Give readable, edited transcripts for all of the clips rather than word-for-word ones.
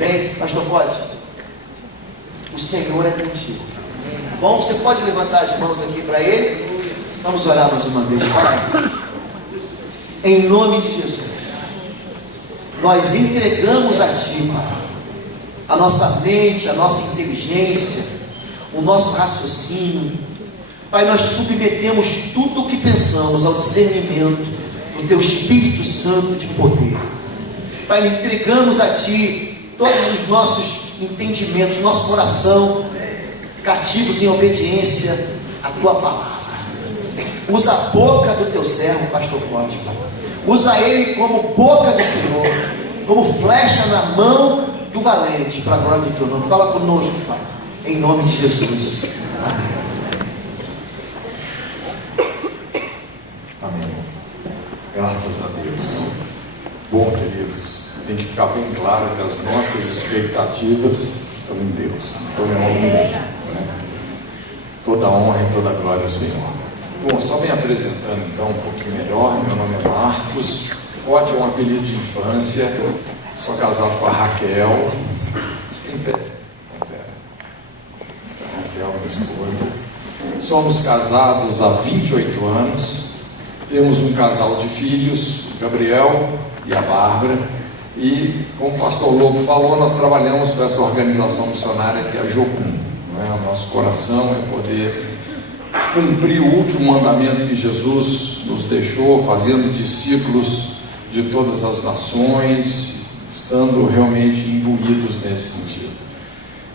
Bem, pastor, pode? O Senhor é contigo. Bom, você pode levantar as mãos aqui para Ele? Vamos orar mais uma vez, Pai. Em nome de Jesus, nós entregamos a Ti, Pai, a nossa mente, a nossa inteligência, o nosso raciocínio. Pai, nós submetemos tudo o que pensamos ao discernimento do Teu Espírito Santo de poder. Pai, entregamos a Ti todos os nossos entendimentos, nosso coração, cativos em obediência à Tua palavra. Usa a boca do Teu servo, pastor Cláudio, Pai. Usa ele como boca do Senhor, como flecha na mão do valente, para a glória do Teu nome. Fala conosco, Pai, em nome de Jesus. Amém. Amém. Graças a Deus. Bom, queridos, tem que ficar bem claro que as nossas expectativas estão em Deus, estão em nome dele, né? Toda honra e toda glória ao Senhor. Bom, só me apresentando então um pouquinho melhor. Meu nome é Marcos. Pode é um apelido de infância. Sou casado com a Raquel. Em pé. Raquel, minha esposa. Somos casados há 28 anos. Temos um casal de filhos, o Gabriel e a Bárbara. E, como o pastor Lobo falou, nós trabalhamos com essa organização missionária que é a Jocum. O nosso coração é poder cumprir o último mandamento que Jesus nos deixou, fazendo discípulos de todas as nações, estando realmente imbuídos nesse sentido.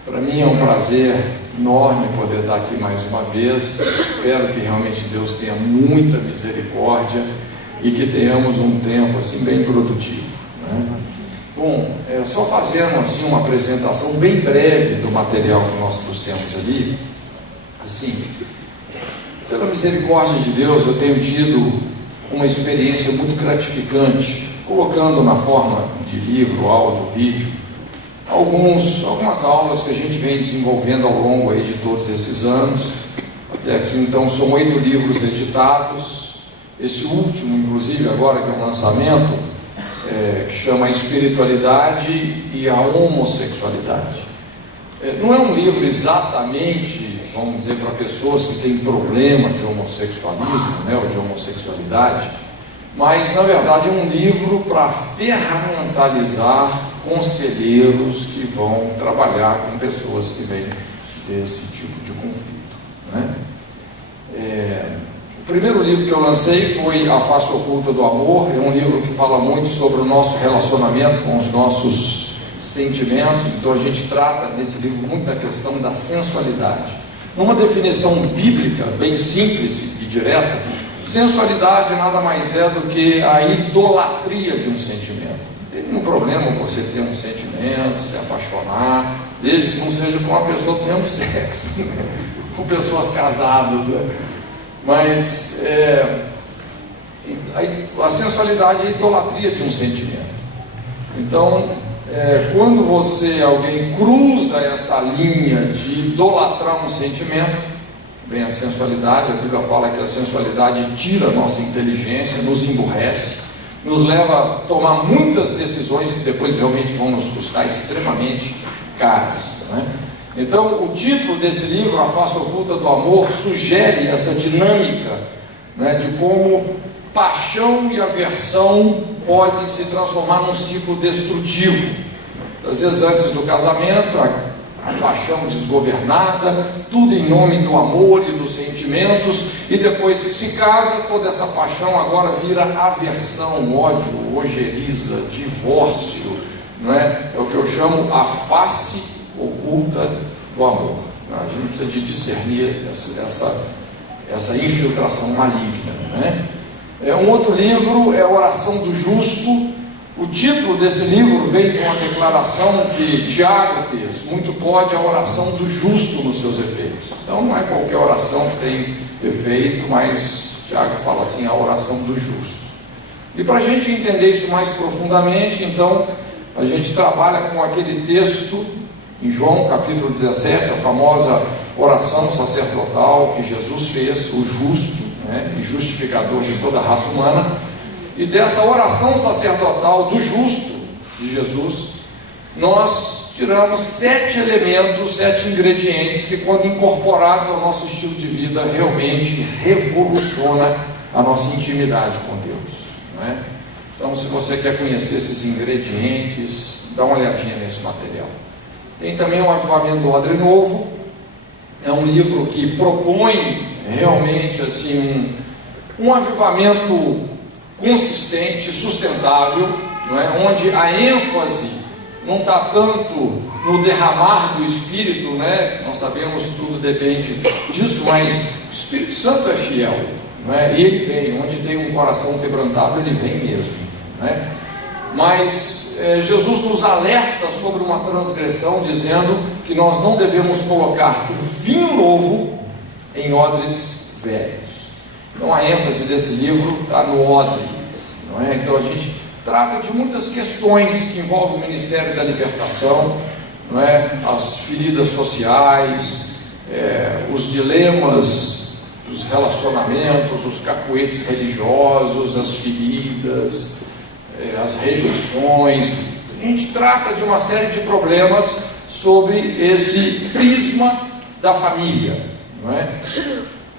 Para mim é um prazer enorme poder estar aqui mais uma vez. Espero que realmente Deus tenha muita misericórdia e que tenhamos um tempo assim bem produtivo, né? Bom, só fazendo assim uma apresentação bem breve do material que nós trouxemos ali. Assim, pela misericórdia de Deus, eu tenho tido uma experiência muito gratificante, colocando na forma de livro, áudio, vídeo, algumas aulas que a gente vem desenvolvendo ao longo aí de todos esses anos. Até aqui, então, são 8 livros editados. Esse último, inclusive, agora que é um lançamento, que chama Espiritualidade e a Homossexualidade. Não é um livro exatamente, vamos dizer, para pessoas que têm problema de homossexualismo, né, ou de homossexualidade, mas na verdade é um livro para ferramentalizar conselheiros que vão trabalhar com pessoas que vêm desse tipo de conflito, né? O primeiro livro que eu lancei foi A Face Oculta do Amor. É um livro que fala muito sobre o nosso relacionamento com os nossos sentimentos. Então a gente trata nesse livro muito da questão da sensualidade. Numa definição bíblica bem simples e direta, sensualidade nada mais é do que a idolatria de um sentimento. Não tem nenhum problema você ter um sentimento, se apaixonar, desde que não seja com uma pessoa do mesmo sexo, com pessoas casadas, né? Mas a sensualidade é a idolatria de um sentimento. Então, quando alguém cruza essa linha de idolatrar um sentimento, vem a sensualidade. A Bíblia fala que a sensualidade tira a nossa inteligência, nos emburrece, nos leva a tomar muitas decisões que depois realmente vão nos custar extremamente caras, né? Então, o título desse livro, A Face Oculta do Amor, sugere essa dinâmica, né, de como paixão e aversão podem se transformar num ciclo destrutivo. Às vezes, antes do casamento, a paixão desgovernada, tudo em nome do amor e dos sentimentos, e depois que se casa, toda essa paixão agora vira aversão, ódio, ojeriza, divórcio, não é? É o que eu chamo a face oculta do amor. A gente precisa de discernir essa infiltração maligna, né? Um outro livro é a Oração do Justo. O título desse livro vem de uma declaração que Tiago fez: muito pode a oração do justo nos seus efeitos. Então não é qualquer oração que tem efeito, mas Tiago fala assim, a oração do justo. E para a gente entender isso mais profundamente, então a gente trabalha com aquele texto em João capítulo 17, a famosa oração sacerdotal que Jesus fez, o justo, né, e justificador de toda a raça humana. E dessa oração sacerdotal do justo de Jesus, nós tiramos 7 elementos, 7 ingredientes que, quando incorporados ao nosso estilo de vida, realmente revoluciona a nossa intimidade com Deus, não é? Então, se você quer conhecer esses ingredientes, dá uma olhadinha nesse material. Tem também o Avivamento do Odre Novo. É um livro que propõe realmente assim um avivamento consistente, sustentável, não é? Onde a ênfase não está tanto no derramar do Espírito, né? Nós sabemos que tudo depende disso, mas o Espírito Santo é fiel, não é? E ele vem, onde tem um coração quebrantado, ele vem mesmo, né? Mas Jesus nos alerta sobre uma transgressão, dizendo que nós não devemos colocar o vinho novo em odres velhos. Então a ênfase desse livro está no odre, não é? Então a gente trata de muitas questões que envolvem o ministério da libertação, não é? As feridas sociais, os dilemas dos relacionamentos, os cacoetes religiosos, as feridas, as rejeições. A gente trata de uma série de problemas sobre esse prisma da família, não é?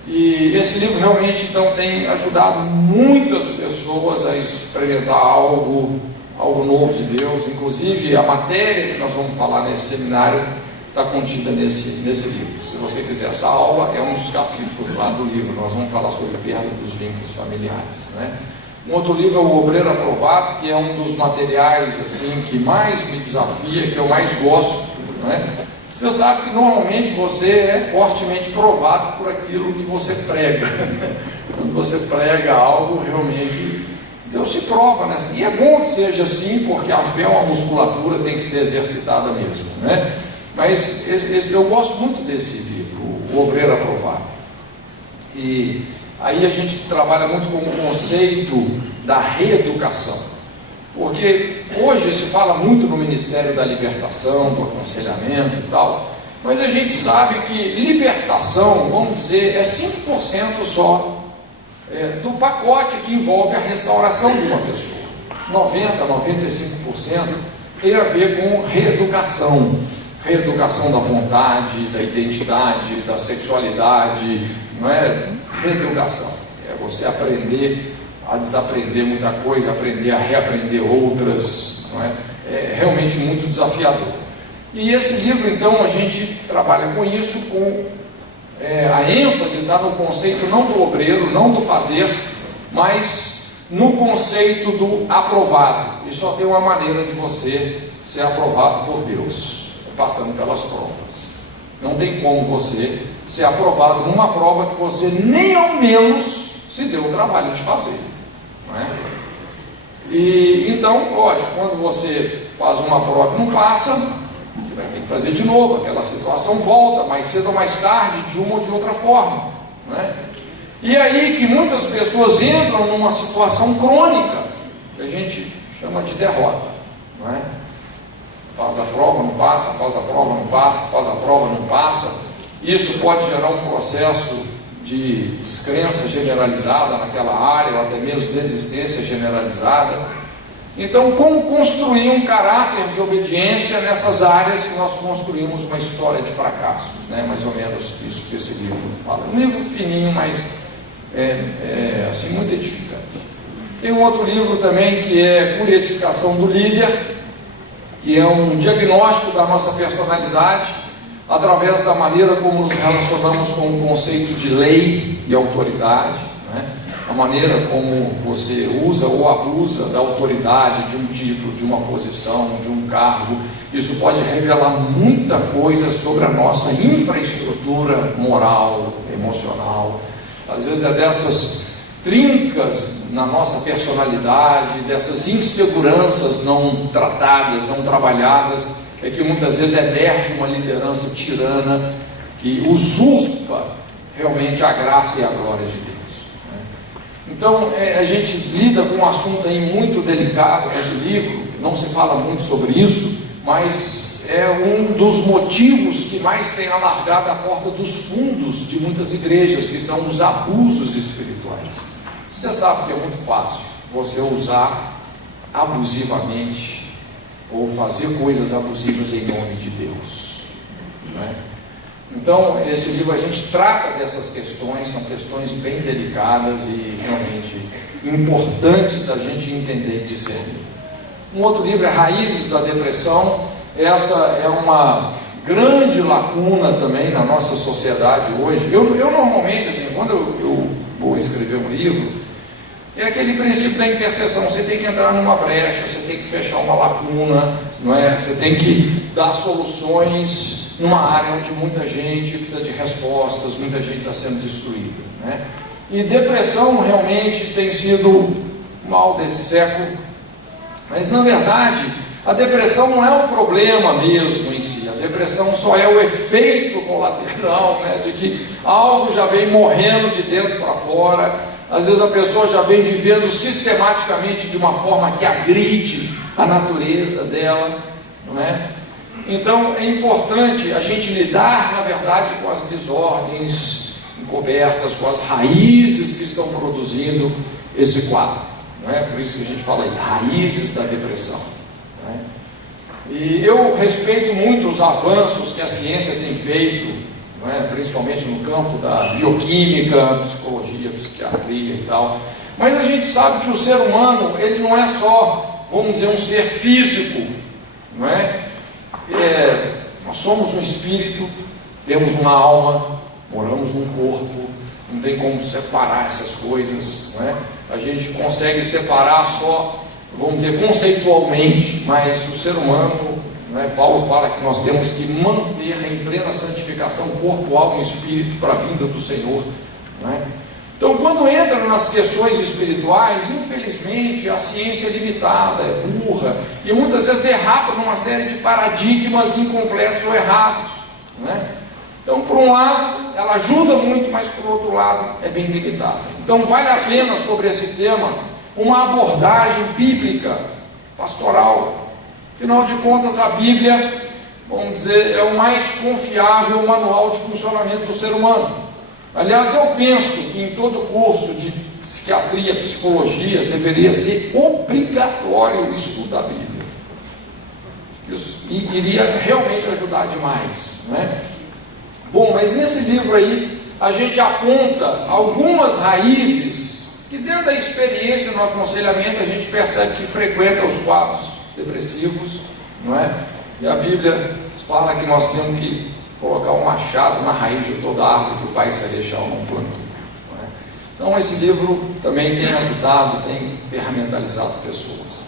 E esse livro realmente então tem ajudado muitas pessoas a experimentar algo novo de Deus. Inclusive a matéria que nós vamos falar nesse seminário está contida nesse livro. Se você quiser essa aula, é um dos capítulos lá do livro. Nós vamos falar sobre a perda dos vínculos familiares, né? Um outro livro é o Obreiro Aprovado, que é um dos materiais assim que mais me desafia, que eu mais gosto, não é? Você sabe que normalmente você é fortemente provado por aquilo que você prega. Quando você prega algo, realmente Deus se prova, né? E é bom que seja assim, porque a fé é uma musculatura, tem que ser exercitada mesmo, né? Mas eu gosto muito desse livro, o Obreiro Aprovado. E aí a gente trabalha muito com o conceito da reeducação, porque hoje se fala muito no Ministério da Libertação, do aconselhamento e tal, mas a gente sabe que libertação, vamos dizer, é 5% só do pacote que envolve a restauração de uma pessoa. 90, 95% tem a ver com reeducação da vontade, da identidade, da sexualidade, não é? Reeducação é você aprender a desaprender muita coisa, aprender a reaprender outras, não é? É realmente muito desafiador. E esse livro, então, a gente trabalha com isso, com a ênfase está no conceito não do obreiro, não do fazer, mas no conceito do aprovado. E só tem uma maneira de você ser aprovado por Deus, passando pelas provas. Não tem como você ser aprovado numa prova que você nem ao menos se deu o trabalho de fazer, não é? E então, lógico, quando você faz uma prova e não passa, você vai ter que fazer de novo, aquela situação volta, mais cedo ou mais tarde, de uma ou de outra forma, não é? E aí que muitas pessoas entram numa situação crônica, que a gente chama de derrota, não é? Faz a prova, não passa, faz a prova, não passa, faz a prova, não passa. Isso pode gerar um processo de descrença generalizada naquela área, ou até mesmo desistência generalizada. Então, como construir um caráter de obediência nessas áreas que nós construímos uma história de fracassos, né? Mais ou menos isso que esse livro fala. Um livro fininho, mas assim, muito edificante. Tem um outro livro também que é Cura e Edificação do Líder, que é um diagnóstico da nossa personalidade através da maneira como nos relacionamos com o conceito de lei e autoridade, né? A maneira como você usa ou abusa da autoridade, de um título, de uma posição, de um cargo. Isso pode revelar muita coisa sobre a nossa infraestrutura moral, emocional. Às vezes é dessas trincas na nossa personalidade, dessas inseguranças não tratadas, não trabalhadas, é que muitas vezes emerge uma liderança tirana que usurpa realmente a graça e a glória de Deus, né? Então a gente lida com um assunto aí muito delicado nesse livro, não se fala muito sobre isso, mas é um dos motivos que mais tem alargado a porta dos fundos de muitas igrejas, que são os abusos espirituais. Você sabe que é muito fácil você usar abusivamente ou fazer coisas abusivas em nome de Deus, não é? Então, esse livro a gente trata dessas questões, são questões bem delicadas e realmente importantes da gente entender e discernir. Um outro livro é Raízes da Depressão. Essa é uma grande lacuna também na nossa sociedade hoje. Eu normalmente, assim, quando eu vou escrever um livro, é aquele princípio da intercessão. Você tem que entrar numa brecha, você tem que fechar uma lacuna, não é? Você tem que dar soluções numa área onde muita gente precisa de respostas, muita gente está sendo destruída, né? E depressão realmente tem sido o mal desse século, mas na verdade a depressão não é um problema mesmo em si. A depressão só é o efeito colateral, né, de que algo já vem morrendo de dentro para fora. Às vezes a pessoa já vem vivendo sistematicamente de uma forma que agride a natureza dela, não é? Então é importante a gente lidar, na verdade, com as desordens encobertas, com as raízes que estão produzindo esse quadro, não é? Por isso que a gente fala aí, raízes da depressão, não é? E eu respeito muito os avanços que a ciência tem feito, não é? Principalmente no campo da bioquímica, psicologia, psiquiatria e tal, mas a gente sabe que o ser humano, ele não é só, vamos dizer, um ser físico, não é? Nós somos um espírito, temos uma alma, moramos num corpo, não tem como separar essas coisas, não é? A gente consegue separar só, vamos dizer, conceitualmente, mas o ser humano, não é? Paulo fala que nós temos que manter em plena santificação corpo, alma e espírito para a vinda do Senhor, não é? Então, quando entra nas questões espirituais, infelizmente a ciência é limitada, é burra, e muitas vezes derrapa numa série de paradigmas incompletos ou errados, né? Então, por um lado, ela ajuda muito, mas por outro lado, é bem limitada. Então, vale a pena sobre esse tema uma abordagem bíblica, pastoral. Afinal de contas, a Bíblia, vamos dizer, é o mais confiável manual de funcionamento do ser humano. Aliás, eu penso que em todo curso de psiquiatria, psicologia, deveria ser obrigatório o estudo da Bíblia. Isso iria realmente ajudar demais, né? Bom, mas nesse livro aí, a gente aponta algumas raízes que dentro da experiência no aconselhamento a gente percebe que frequenta os quadros depressivos, não é? E a Bíblia fala que nós temos que colocar um machado na raiz de toda árvore que o Pai Celestial não plantou, não é? Então esse livro também tem ajudado, tem ferramentalizado pessoas.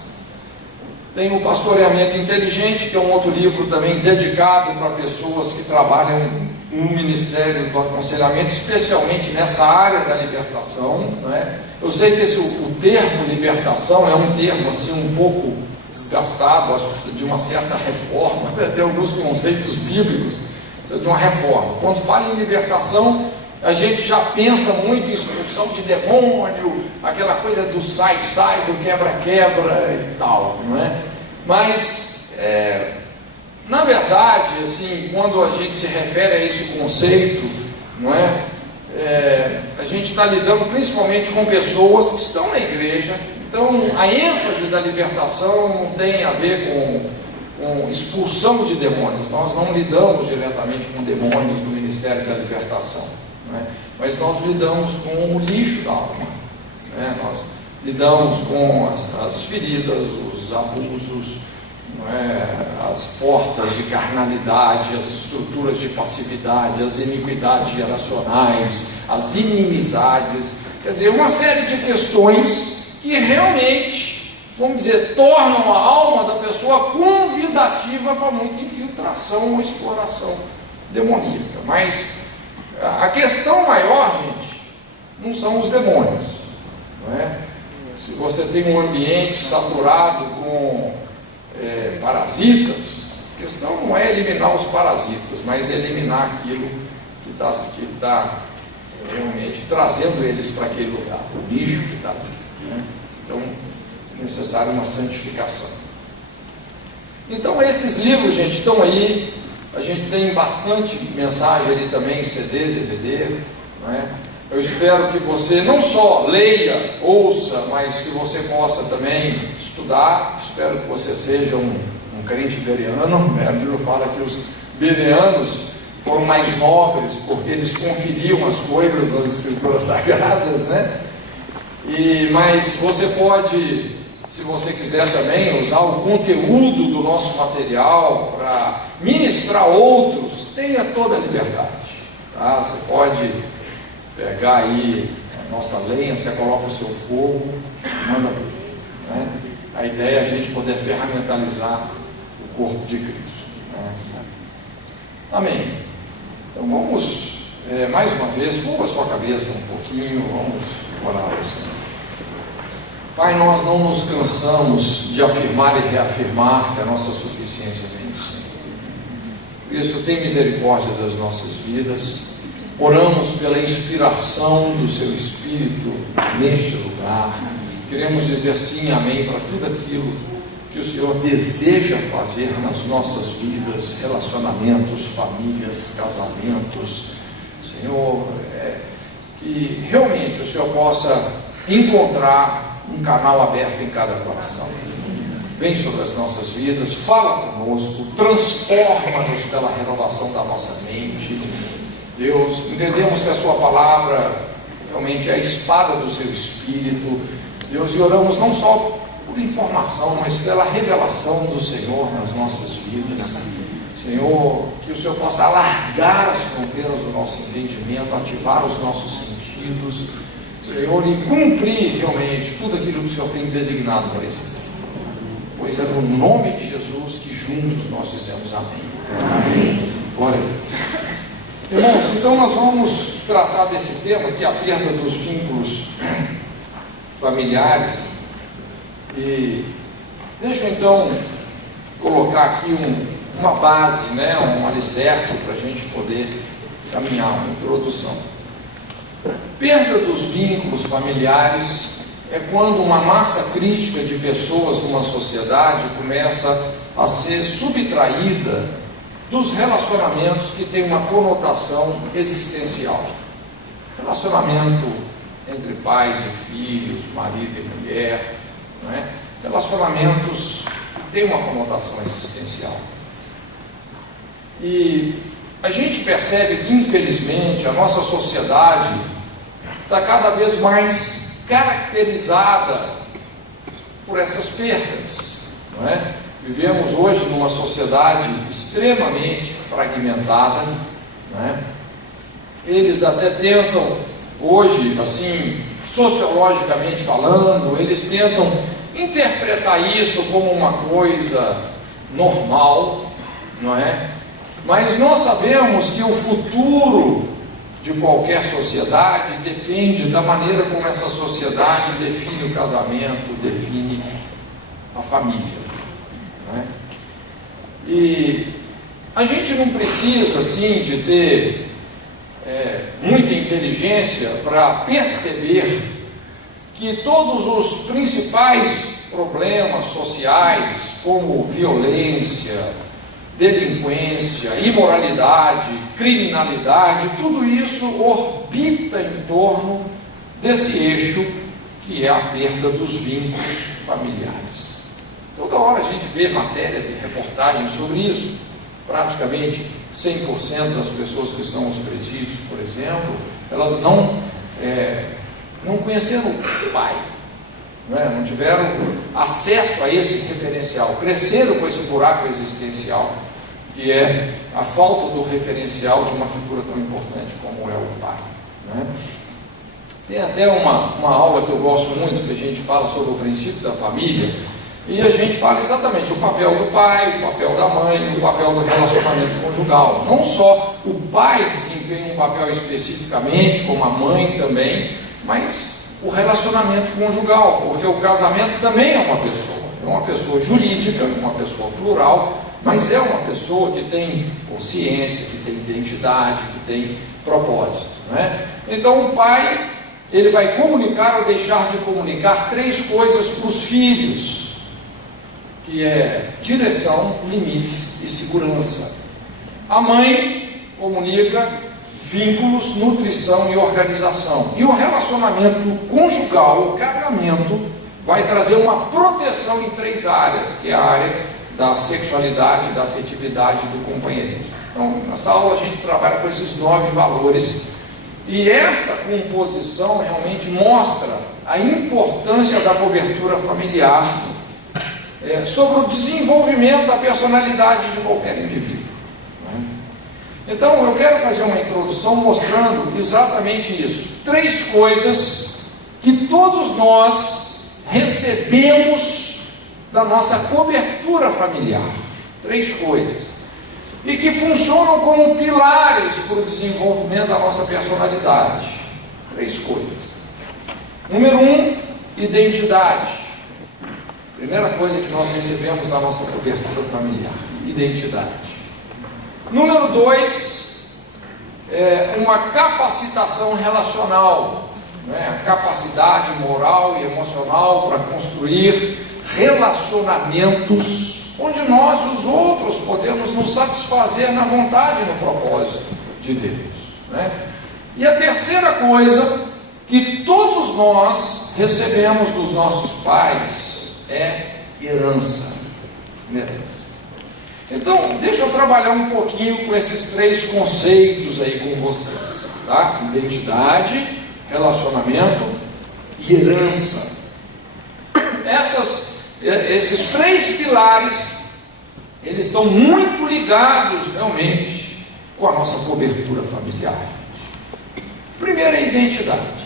Tem o Pastoreamento Inteligente, que é um outro livro também dedicado para pessoas que trabalham no Ministério do Aconselhamento, especialmente nessa área da libertação, não é? Eu sei que o termo libertação é um termo assim um pouco desgastado, acho que de uma certa reforma, até alguns conceitos bíblicos de uma reforma. Quando fala em libertação, a gente já pensa muito em expulsão de demônio, aquela coisa do sai-sai, do quebra-quebra e tal, não é? Mas, na verdade, assim, quando a gente se refere a esse conceito, não é? A gente está lidando principalmente com pessoas que estão na igreja. Então, a ênfase da libertação não tem a ver com expulsão de demônios. Nós não lidamos diretamente com demônios do Ministério da Libertação, não é? Mas nós lidamos com o lixo da alma, não é? Nós lidamos com as feridas, os abusos, não é? As portas de carnalidade, as estruturas de passividade, as iniquidades geracionais, as inimizades, quer dizer, uma série de questões que realmente, vamos dizer, tornam a alma da pessoa convidativa para muita infiltração ou exploração demoníaca. Mas a questão maior, gente, não são os demônios, não é? Se você tem um ambiente saturado com parasitas, a questão não é eliminar os parasitas, mas eliminar aquilo que está realmente trazendo eles para aquele lugar, o lixo que está ali, né? Então, é necessário uma santificação. Então, esses livros, gente, estão aí. A gente tem bastante mensagem ali também, CD, DVD, não é? Eu espero que você não só leia, ouça, mas que você possa também estudar. Espero que você seja um crente bereano, né? A Bíblia fala que os bereanos foram mais nobres porque eles conferiam as coisas das escrituras sagradas, né? Mas você pode, se você quiser também, usar o conteúdo do nosso material para ministrar outros, tenha toda a liberdade, tá? Você pode pegar aí a nossa lenha, você coloca o seu fogo, manda ver, né? A ideia é a gente poder ferramentalizar o corpo de Cristo, né? Amém. Então vamos, mais uma vez, curva a sua cabeça um pouquinho, vamos orar ao Senhor. Pai, nós não nos cansamos de afirmar e reafirmar que a nossa suficiência vem do Senhor. Por isso, tem misericórdia das nossas vidas. Oramos pela inspiração do Seu Espírito neste lugar. Queremos dizer sim, amém, para tudo aquilo que o Senhor deseja fazer nas nossas vidas, relacionamentos, famílias, casamentos. Senhor, que realmente o Senhor possa encontrar um canal aberto em cada coração. Vem sobre as nossas vidas, fala conosco, transforma-nos pela renovação da nossa mente. Deus, entendemos que a Sua palavra realmente é a espada do Seu Espírito. Deus, e oramos não só por informação, mas pela revelação do Senhor nas nossas vidas. Senhor, que o Senhor possa alargar as fronteiras do nosso entendimento, ativar os nossos sentidos, Senhor, e cumprir realmente tudo aquilo que o Senhor tem designado para esse tempo. Pois é no nome de Jesus que juntos nós dizemos amém. Amém. Glória a Deus. Irmãos, então nós vamos tratar desse tema, que é a perda dos vínculos familiares. E deixa eu então colocar aqui uma base, né, um alicerce para a gente poder caminhar, uma introdução. Perda dos vínculos familiares é quando uma massa crítica de pessoas numa sociedade começa a ser subtraída dos relacionamentos que têm uma conotação existencial. Relacionamento entre pais e filhos, marido e mulher, não é? Relacionamentos que têm uma conotação existencial. E a gente percebe que, infelizmente, a nossa sociedade está cada vez mais caracterizada por essas perdas, não é? Vivemos hoje numa sociedade extremamente fragmentada, não é? Eles até tentam, hoje, assim, sociologicamente falando, eles tentam interpretar isso como uma coisa normal, não é? Mas nós sabemos que o futuro de qualquer sociedade depende da maneira como essa sociedade define o casamento, define a família, não é? E a gente não precisa, assim, de ter muita inteligência para perceber que todos os principais problemas sociais, como violência, delinquência, imoralidade, criminalidade, tudo isso orbita em torno desse eixo que é a perda dos vínculos familiares. Toda hora a gente vê matérias e reportagens sobre isso. Praticamente 100% das pessoas que estão nos presídios, por exemplo, elas não conheceram o pai, não tiveram acesso a esse referencial, cresceram com esse buraco existencial, que é a falta do referencial de uma figura tão importante como é o pai, não é? Tem até uma aula que eu gosto muito, que a gente fala sobre o princípio da família, e a gente fala exatamente o papel do pai, o papel da mãe, o papel do relacionamento conjugal. Não só o pai desempenha um papel especificamente, como a mãe também, mas o relacionamento conjugal, porque o casamento também é uma pessoa jurídica, uma pessoa plural, mas é uma pessoa que tem consciência, que tem identidade, que tem propósito, não é? Então o pai, ele vai comunicar ou deixar de comunicar 3 coisas para os filhos, que é direção, limites e segurança. A mãe comunica vínculos, nutrição e organização. E o relacionamento conjugal, o casamento, vai trazer uma proteção em 3 áreas, que é a área da sexualidade, da afetividade, do companheirismo. Então, nessa aula a gente trabalha com esses 9 valores, e essa composição realmente mostra a importância da cobertura familiar sobre o desenvolvimento da personalidade de qualquer indivíduo. Então, eu quero fazer uma introdução mostrando exatamente isso. 3 coisas que todos nós recebemos da nossa cobertura familiar. 3 coisas. E que funcionam como pilares para o desenvolvimento da nossa personalidade. 3 coisas. Número 1, identidade. Primeira coisa que nós recebemos da nossa cobertura familiar: identidade. Número 2, uma capacitação relacional, a capacidade moral e emocional para construir relacionamentos onde nós e os outros podemos nos satisfazer na vontade e no propósito de Deus. E a terceira coisa que todos nós recebemos dos nossos pais é herança. Então, deixa eu trabalhar um pouquinho com esses 3 conceitos aí com vocês, tá? Identidade, relacionamento e herança. Esses 3 pilares, eles estão muito ligados realmente com a nossa cobertura familiar. Primeiro é identidade.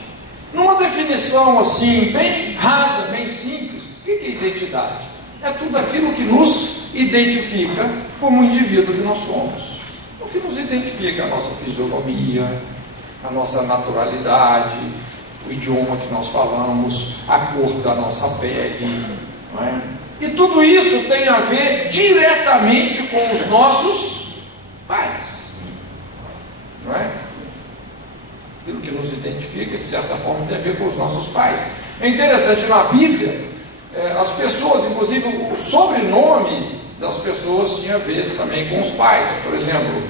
Numa definição assim, bem rasa, bem simples, o que é identidade? É tudo aquilo que nos identifica como indivíduo que nós somos. O que nos identifica? A nossa fisionomia, a nossa naturalidade, o idioma que nós falamos, a cor da nossa pele, não é? E tudo isso tem a ver diretamente com os nossos pais, não é? Aquilo que nos identifica, de certa forma, tem a ver com os nossos pais. É interessante, na Bíblia, as pessoas, inclusive o sobrenome das pessoas tinha a ver também com os pais. Por exemplo,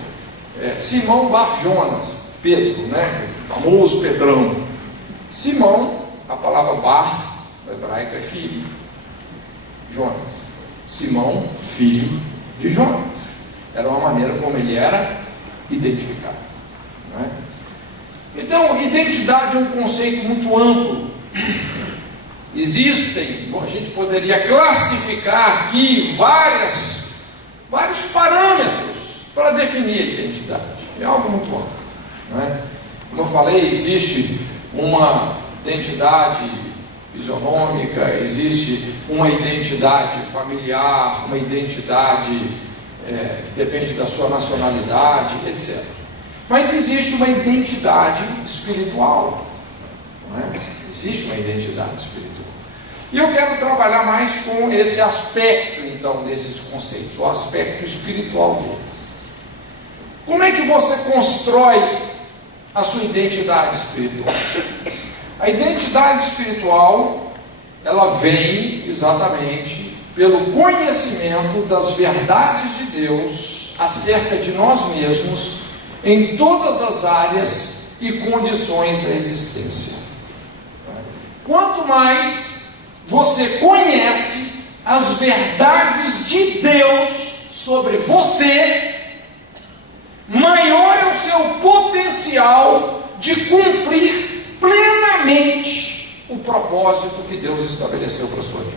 Simão Bar-Jonas, Pedro, o famoso Pedrão. Simão, a palavra Bar, no hebraico, é filho. Jonas. Simão, filho de Jonas. Era uma maneira como ele era identificado. Não é? Então, identidade é um conceito muito amplo. Existem, a gente poderia classificar aqui vários parâmetros para definir a identidade. É algo muito amplo, não é? Como eu falei, existe uma identidade fisionômica, existe uma identidade familiar, uma identidade que depende da sua nacionalidade, etc. Mas existe uma identidade espiritual, não é? Existe uma identidade espiritual. E eu quero trabalhar mais com esse aspecto, então, desses conceitos, o aspecto espiritual deles. Como é que você constrói a sua identidade espiritual? A identidade espiritual, ela vem exatamente pelo conhecimento das verdades de Deus acerca de nós mesmos em todas as áreas e condições da existência. Quanto mais você conhece as verdades de Deus sobre você, maior é o seu potencial de cumprir plenamente o propósito que Deus estabeleceu para a sua vida.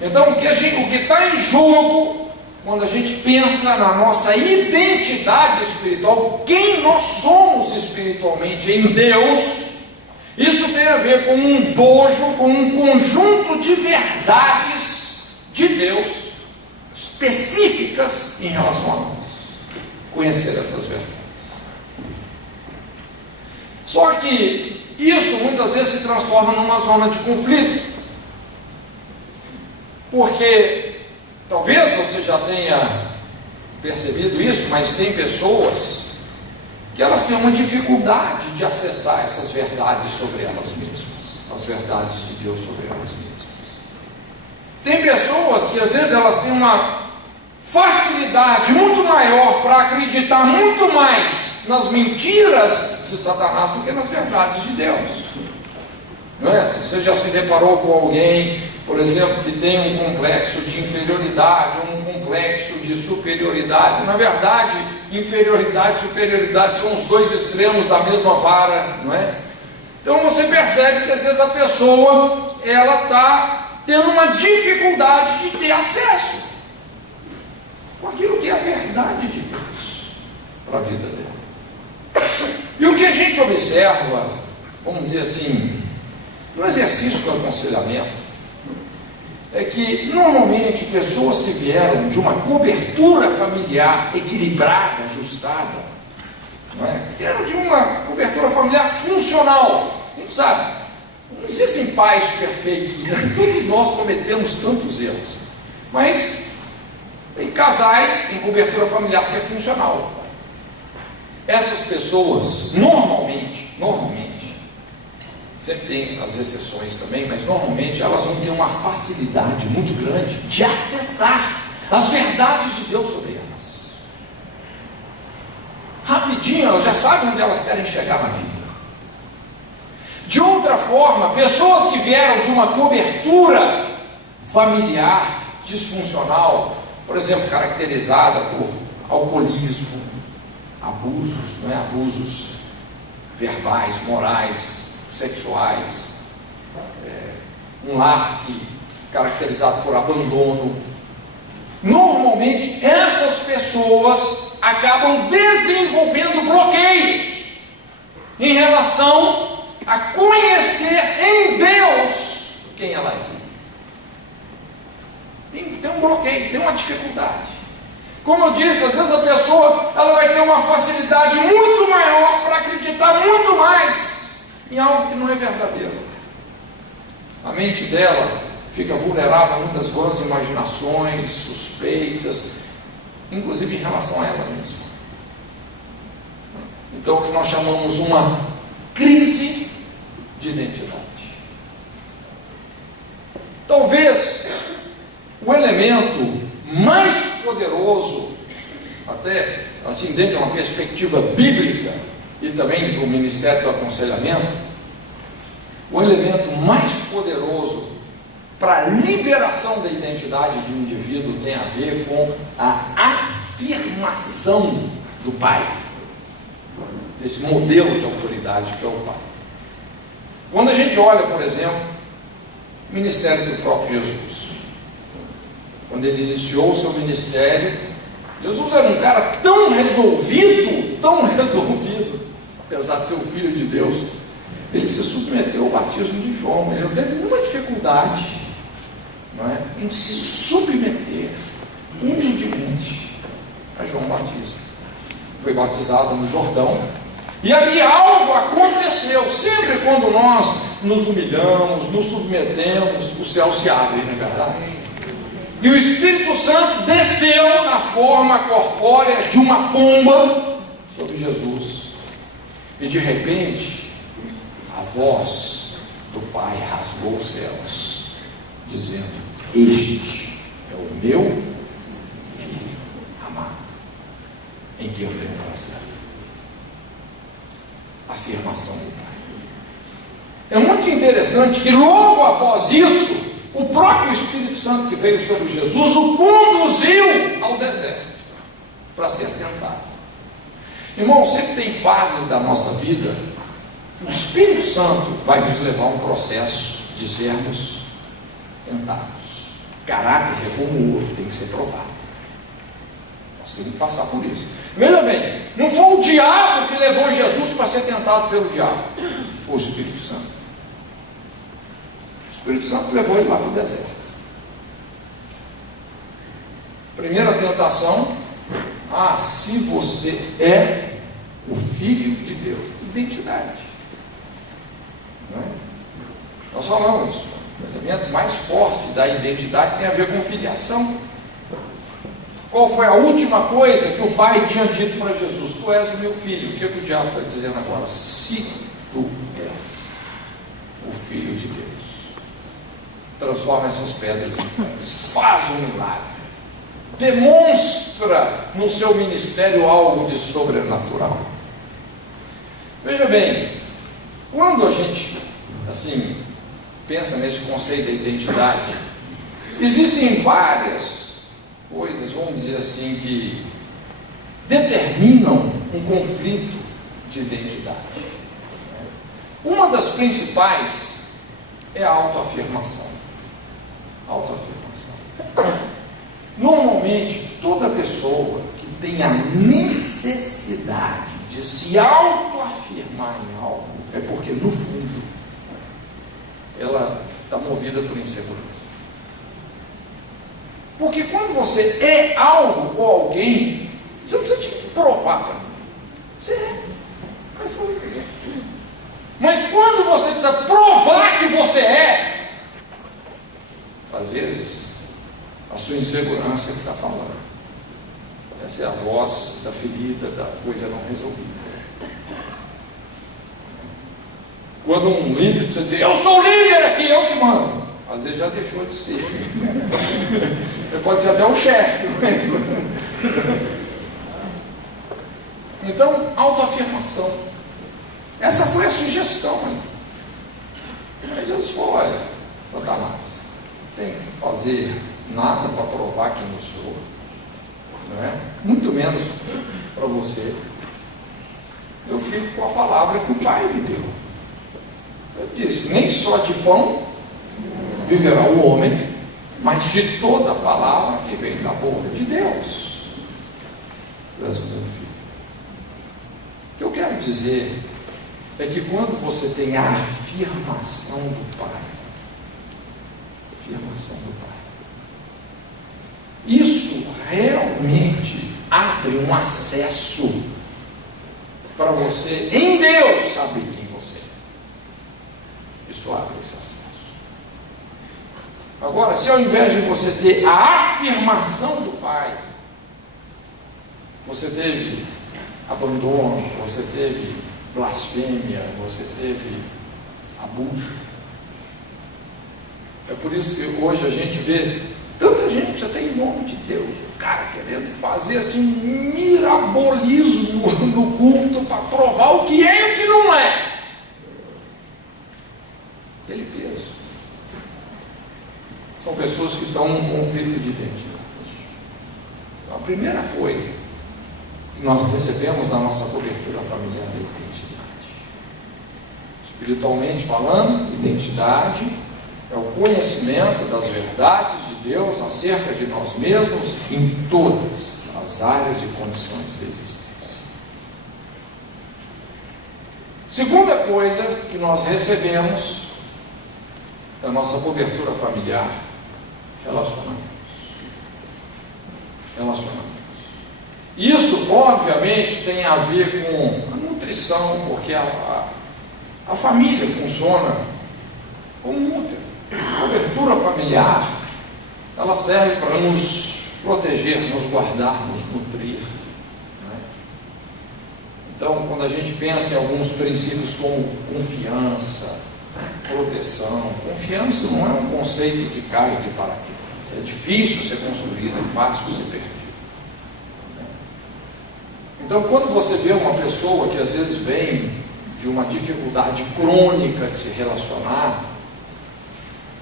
Então, o que está em jogo quando a gente pensa na nossa identidade espiritual, quem nós somos espiritualmente em Deus, isso tem a ver com um bojo, com um conjunto de verdades de Deus específicas em relação a nós. Conhecer essas verdades. Só que isso muitas vezes se transforma numa zona de conflito. Porque talvez você já tenha percebido isso, mas tem pessoas que elas têm uma dificuldade de acessar essas verdades sobre elas mesmas, as verdades de Deus sobre elas mesmas. Tem pessoas que às vezes elas têm uma facilidade muito maior para acreditar muito mais nas mentiras de Satanás do que nas verdades de Deus. Não é? Se você já se deparou com alguém, por exemplo, que tem um complexo de inferioridade, um complexo de superioridade, na verdade, inferioridade e superioridade são os dois extremos da mesma vara, não é? Então você percebe que às vezes a pessoa, ela está tendo uma dificuldade de ter acesso com aquilo que é a verdade de Deus para a vida dela. E o que a gente observa, vamos dizer assim, no exercício do aconselhamento, é que normalmente pessoas que vieram de uma cobertura familiar equilibrada, ajustada, não é? Vieram de uma cobertura familiar funcional. A gente sabe, não existem pais perfeitos, né? Todos nós cometemos tantos erros, mas tem casais em cobertura familiar que é funcional. Essas pessoas, normalmente, sempre tem as exceções também, mas normalmente elas vão ter uma facilidade muito grande de acessar as verdades de Deus sobre elas. Rapidinho, elas já sabem onde elas querem chegar na vida. De outra forma, pessoas que vieram de uma cobertura familiar disfuncional, por exemplo, caracterizada por alcoolismo, abusos, não é? Abusos verbais, morais, sexuais, um lar caracterizado por abandono. Normalmente essas pessoas acabam desenvolvendo bloqueios em relação a conhecer em Deus quem ela é. Tem um bloqueio, tem uma dificuldade. Como eu disse, às vezes a pessoa ela vai ter uma facilidade muito maior para acreditar muito mais em algo que não é verdadeiro. A mente dela fica vulnerável a muitas vãs imaginações, suspeitas, inclusive em relação a ela mesma. Então, o que nós chamamos uma crise de identidade. Talvez o elemento mais poderoso, até assim dentro de uma perspectiva bíblica e também do Ministério do Aconselhamento, o elemento mais poderoso para a liberação da identidade de um indivíduo tem a ver com a afirmação do pai, desse modelo de autoridade que é o pai. Quando a gente olha, por exemplo, o ministério do próprio Jesus, quando ele iniciou o seu ministério, Jesus era um cara tão resolvido, apesar de ser o Filho de Deus, ele se submeteu ao batismo de João. Ele não teve nenhuma dificuldade, não é, em se submeter humildemente a João Batista. Foi batizado no Jordão, e ali algo aconteceu. Sempre quando nós nos humilhamos, nos submetemos, o céu se abre, não é verdade? E o Espírito Santo desceu na forma corpórea de uma pomba sobre Jesus. E de repente, a voz do Pai rasgou os céus, dizendo: este é o meu Filho amado, em que eu tenho prazer. Afirmação do Pai. É muito interessante que logo após isso, o próprio Espírito Santo que veio sobre Jesus o conduziu ao deserto para ser tentado. Irmão, sempre tem fases da nossa vida que o Espírito Santo vai nos levar a um processo de sermos tentados. Caráter é como ouro, tem que ser provado. Nós temos que passar por isso. Veja bem, não foi o diabo que levou Jesus para ser tentado pelo diabo, foi o Espírito Santo. O Espírito Santo levou ele lá para o deserto. Primeira tentação: se você é o Filho de Deus. Identidade. Não é? Nós falamos, o elemento mais forte da identidade tem a ver com filiação. Qual foi a última coisa que o Pai tinha dito para Jesus? Tu és o meu filho. O que o diabo está dizendo agora? Se tu és o Filho de Deus, transforma essas pedras em pães, faz um milagre, demonstra no seu ministério algo de sobrenatural. Veja bem, quando a gente assim pensa nesse conceito da identidade, existem várias coisas, vamos dizer assim, que determinam um conflito de identidade. Uma das principais é a autoafirmação. Normalmente, toda pessoa que tem a necessidade de se autoafirmar em algo é porque, no fundo, ela está movida por insegurança. Porque quando você é algo ou alguém, você não precisa te provar para mim. Você é. Mas quando você precisa provar que você é, às vezes, a sua insegurança está falando. Essa é a voz da ferida, da coisa não resolvida. Quando um líder precisa dizer, eu sou líder aqui, eu que mando. Às vezes já deixou de ser. Você pode ser até um chefe. Então, autoafirmação. Essa foi a sugestão. Aí Jesus falou, olha, Satanás, não tem que fazer nada para provar quem eu sou. Não é? Muito menos para você. Eu fico com a palavra que o Pai me deu. Eu disse, nem só de pão viverá o homem, mas de toda a palavra que vem da boca de Deus. Deus, meu filho. O que eu quero dizer é que quando você tem a afirmação do Pai, isso realmente abre um acesso para você, em Deus, saber quem você é. Isso abre esse acesso. Agora, se ao invés de você ter a afirmação do Pai, você teve abandono, você teve blasfêmia, você teve abuso. É por isso que hoje a gente vê tanta gente, até em nome de Deus, o cara querendo fazer assim mirabolismo no culto para provar o que é e o que não é. Aquele peso. São pessoas que estão num conflito de identidade. Então, a primeira coisa que nós recebemos na nossa cobertura familiar é a identidade. Espiritualmente falando, identidade é o conhecimento das verdades de Deus acerca de nós mesmos em todas as áreas e condições da existência. Segunda coisa que nós recebemos da nossa cobertura familiar, relacionamentos. Isso, obviamente, tem a ver com a nutrição, porque a família funciona como um útero. A cobertura familiar, ela serve para nos proteger, nos guardar, nos nutrir. Né? Então, quando a gente pensa em alguns princípios como confiança, proteção, confiança não é um conceito que cai de paraquedas. É difícil ser construído, é fácil ser perdido. Então, quando você vê uma pessoa que às vezes vem de uma dificuldade crônica de se relacionar,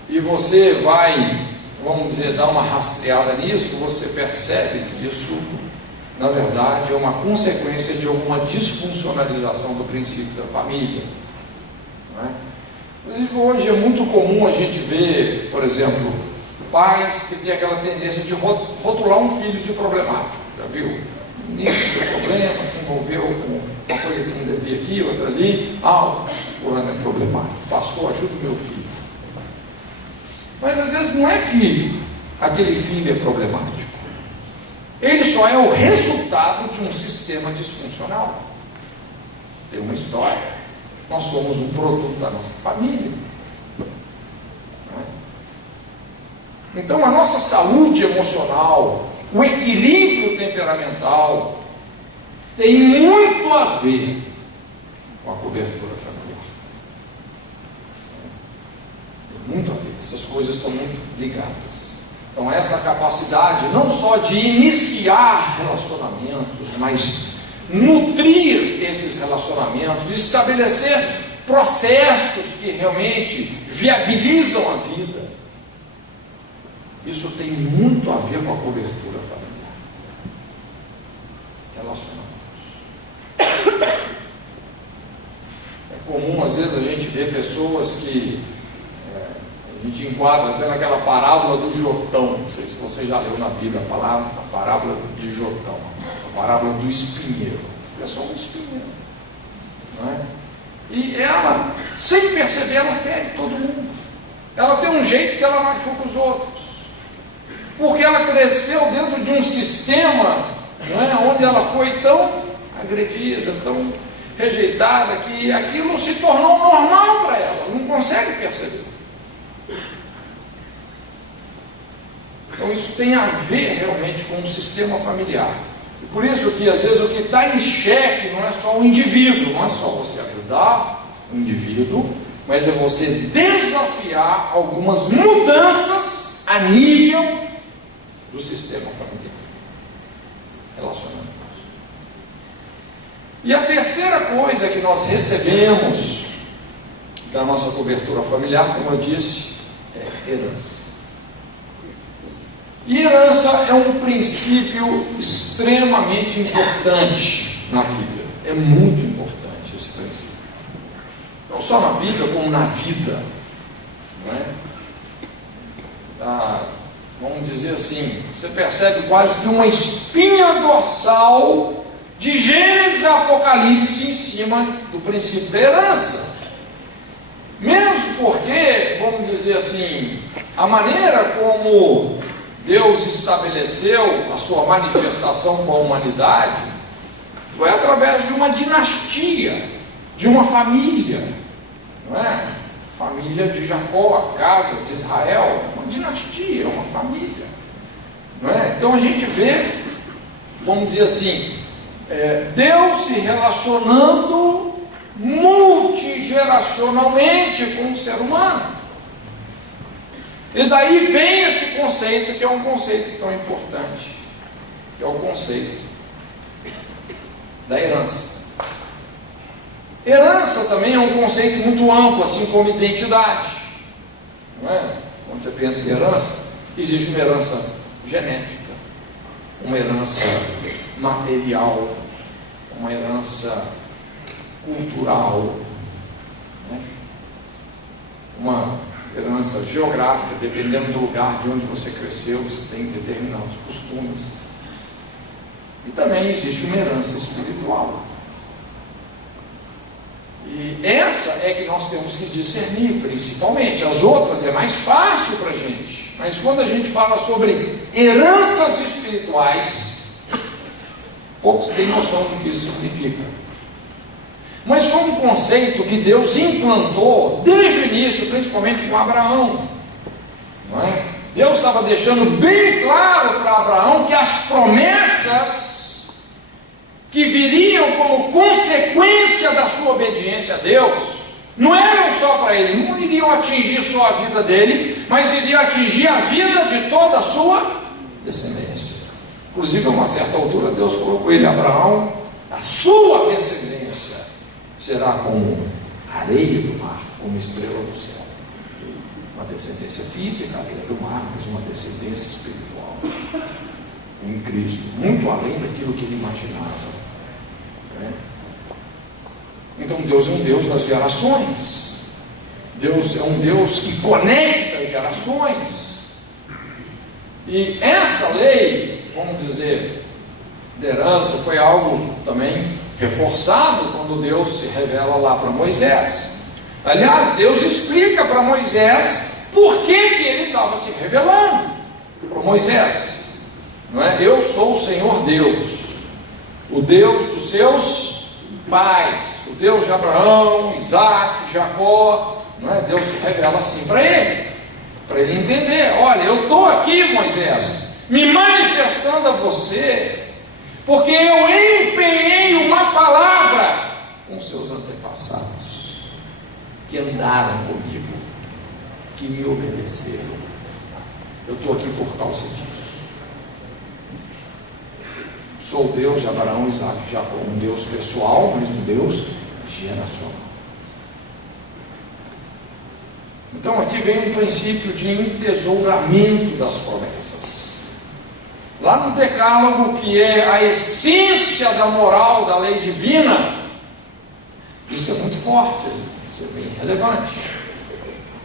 e você vai, vamos dizer, dar uma rastreada nisso, você percebe que isso, na verdade, é uma consequência de alguma disfuncionalização do princípio da família. Não é? Inclusive, hoje é muito comum a gente ver, por exemplo, pais que têm aquela tendência de rotular um filho de problemático. Já viu? O menino tem problema, se envolveu com uma coisa que não devia aqui, outra ali. Fulano é problemático. Pastor, ajuda o meu filho. Mas às vezes não é que aquele filho é problemático. Ele só é o resultado de um sistema disfuncional. Tem uma história. Nós somos um produto da nossa família. Então a nossa saúde emocional, o equilíbrio temperamental, tem muito a ver com a cobertura familiar. Tem muito a ver. Essas coisas estão muito ligadas. Então essa capacidade não só de iniciar relacionamentos, mas nutrir esses relacionamentos, estabelecer processos que realmente viabilizam a vida. Isso tem muito a ver com a cobertura familiar. Relacionamentos. É comum, às vezes, a gente ver pessoas que a gente enquadra até naquela parábola do Jotão. Não sei se você já leu na Bíblia a parábola de Jotão, a parábola do espinheiro. É só um espinheiro, não é? E ela, sem perceber, ela fere todo mundo. Ela tem um jeito que ela machuca os outros, porque ela cresceu dentro de um sistema, não é, onde ela foi tão agredida, tão rejeitada, que aquilo se tornou normal para ela, não consegue perceber. Então isso tem a ver realmente com o sistema familiar. E por isso que às vezes o que está em xeque não é só o indivíduo, não é só você ajudar o indivíduo, mas é você desafiar algumas mudanças a nível do sistema familiar. Relacionamentos. E a terceira coisa que nós recebemos da nossa cobertura familiar, como eu disse, é herança. E herança é um princípio extremamente importante na Bíblia. É muito importante esse princípio. Não só na Bíblia, como na vida. Não é? Vamos dizer assim, você percebe quase que uma espinha dorsal de Gênesis e Apocalipse em cima do princípio da herança. Mesmo porque, vamos dizer assim, a maneira como Deus estabeleceu a sua manifestação com a humanidade foi através de uma dinastia, de uma família, não é? Família de Jacó, a casa de Israel, uma dinastia, uma família, não é? Então a gente vê, vamos dizer assim, Deus se relacionando multigeracionalmente com o ser humano. E daí vem esse conceito, que é um conceito tão importante, que é o conceito da herança. Herança também é um conceito muito amplo, assim como identidade. Não é? Quando você pensa em herança, existe uma herança genética, uma herança material, uma herança cultural, né? Uma herança geográfica, dependendo do lugar de onde você cresceu, você tem determinados costumes. E também existe uma herança espiritual. E essa é que nós temos que discernir, principalmente. As outras é mais fácil para a gente. Mas quando a gente fala sobre heranças espirituais, poucos têm noção do que isso significa. Mas foi um conceito que Deus implantou desde o início, principalmente com Abraão. Não é? Deus estava deixando bem claro para Abraão que as promessas que viriam como consequência da sua obediência a Deus, não eram só para ele, não iriam atingir só a vida dele, mas iriam atingir a vida de toda a sua descendência. Inclusive, a uma certa altura, Deus falou com ele: Abraão, a sua descendência será como areia do mar, como estrela do céu. Uma descendência física, areia do mar, mas uma descendência espiritual em Cristo, muito além daquilo que ele imaginava. Então Deus é um Deus das gerações. Deus é um Deus que conecta as gerações. E essa lei, vamos dizer, de herança, foi algo também reforçado quando Deus se revela lá para Moisés. Aliás, Deus explica para Moisés por que ele estava se revelando para Moisés. Não é? Eu sou o Senhor Deus, o Deus dos seus pais, o Deus de Abraão, Isaac, Jacó. Não é? Deus se revela assim para ele entender: olha, eu estou aqui, Moisés, me manifestando a você, porque eu empenhei uma palavra com seus antepassados, que andaram comigo, que me obedeceram. Eu estou aqui por causa disso. Sou o Deus de Abraão, Isaac e Jacó, um Deus pessoal, mas um Deus geracional. Então aqui vem um princípio de entesouramento das promessas. Lá no Decálogo, que é a essência da moral da lei divina, isso é muito forte, isso é bem relevante.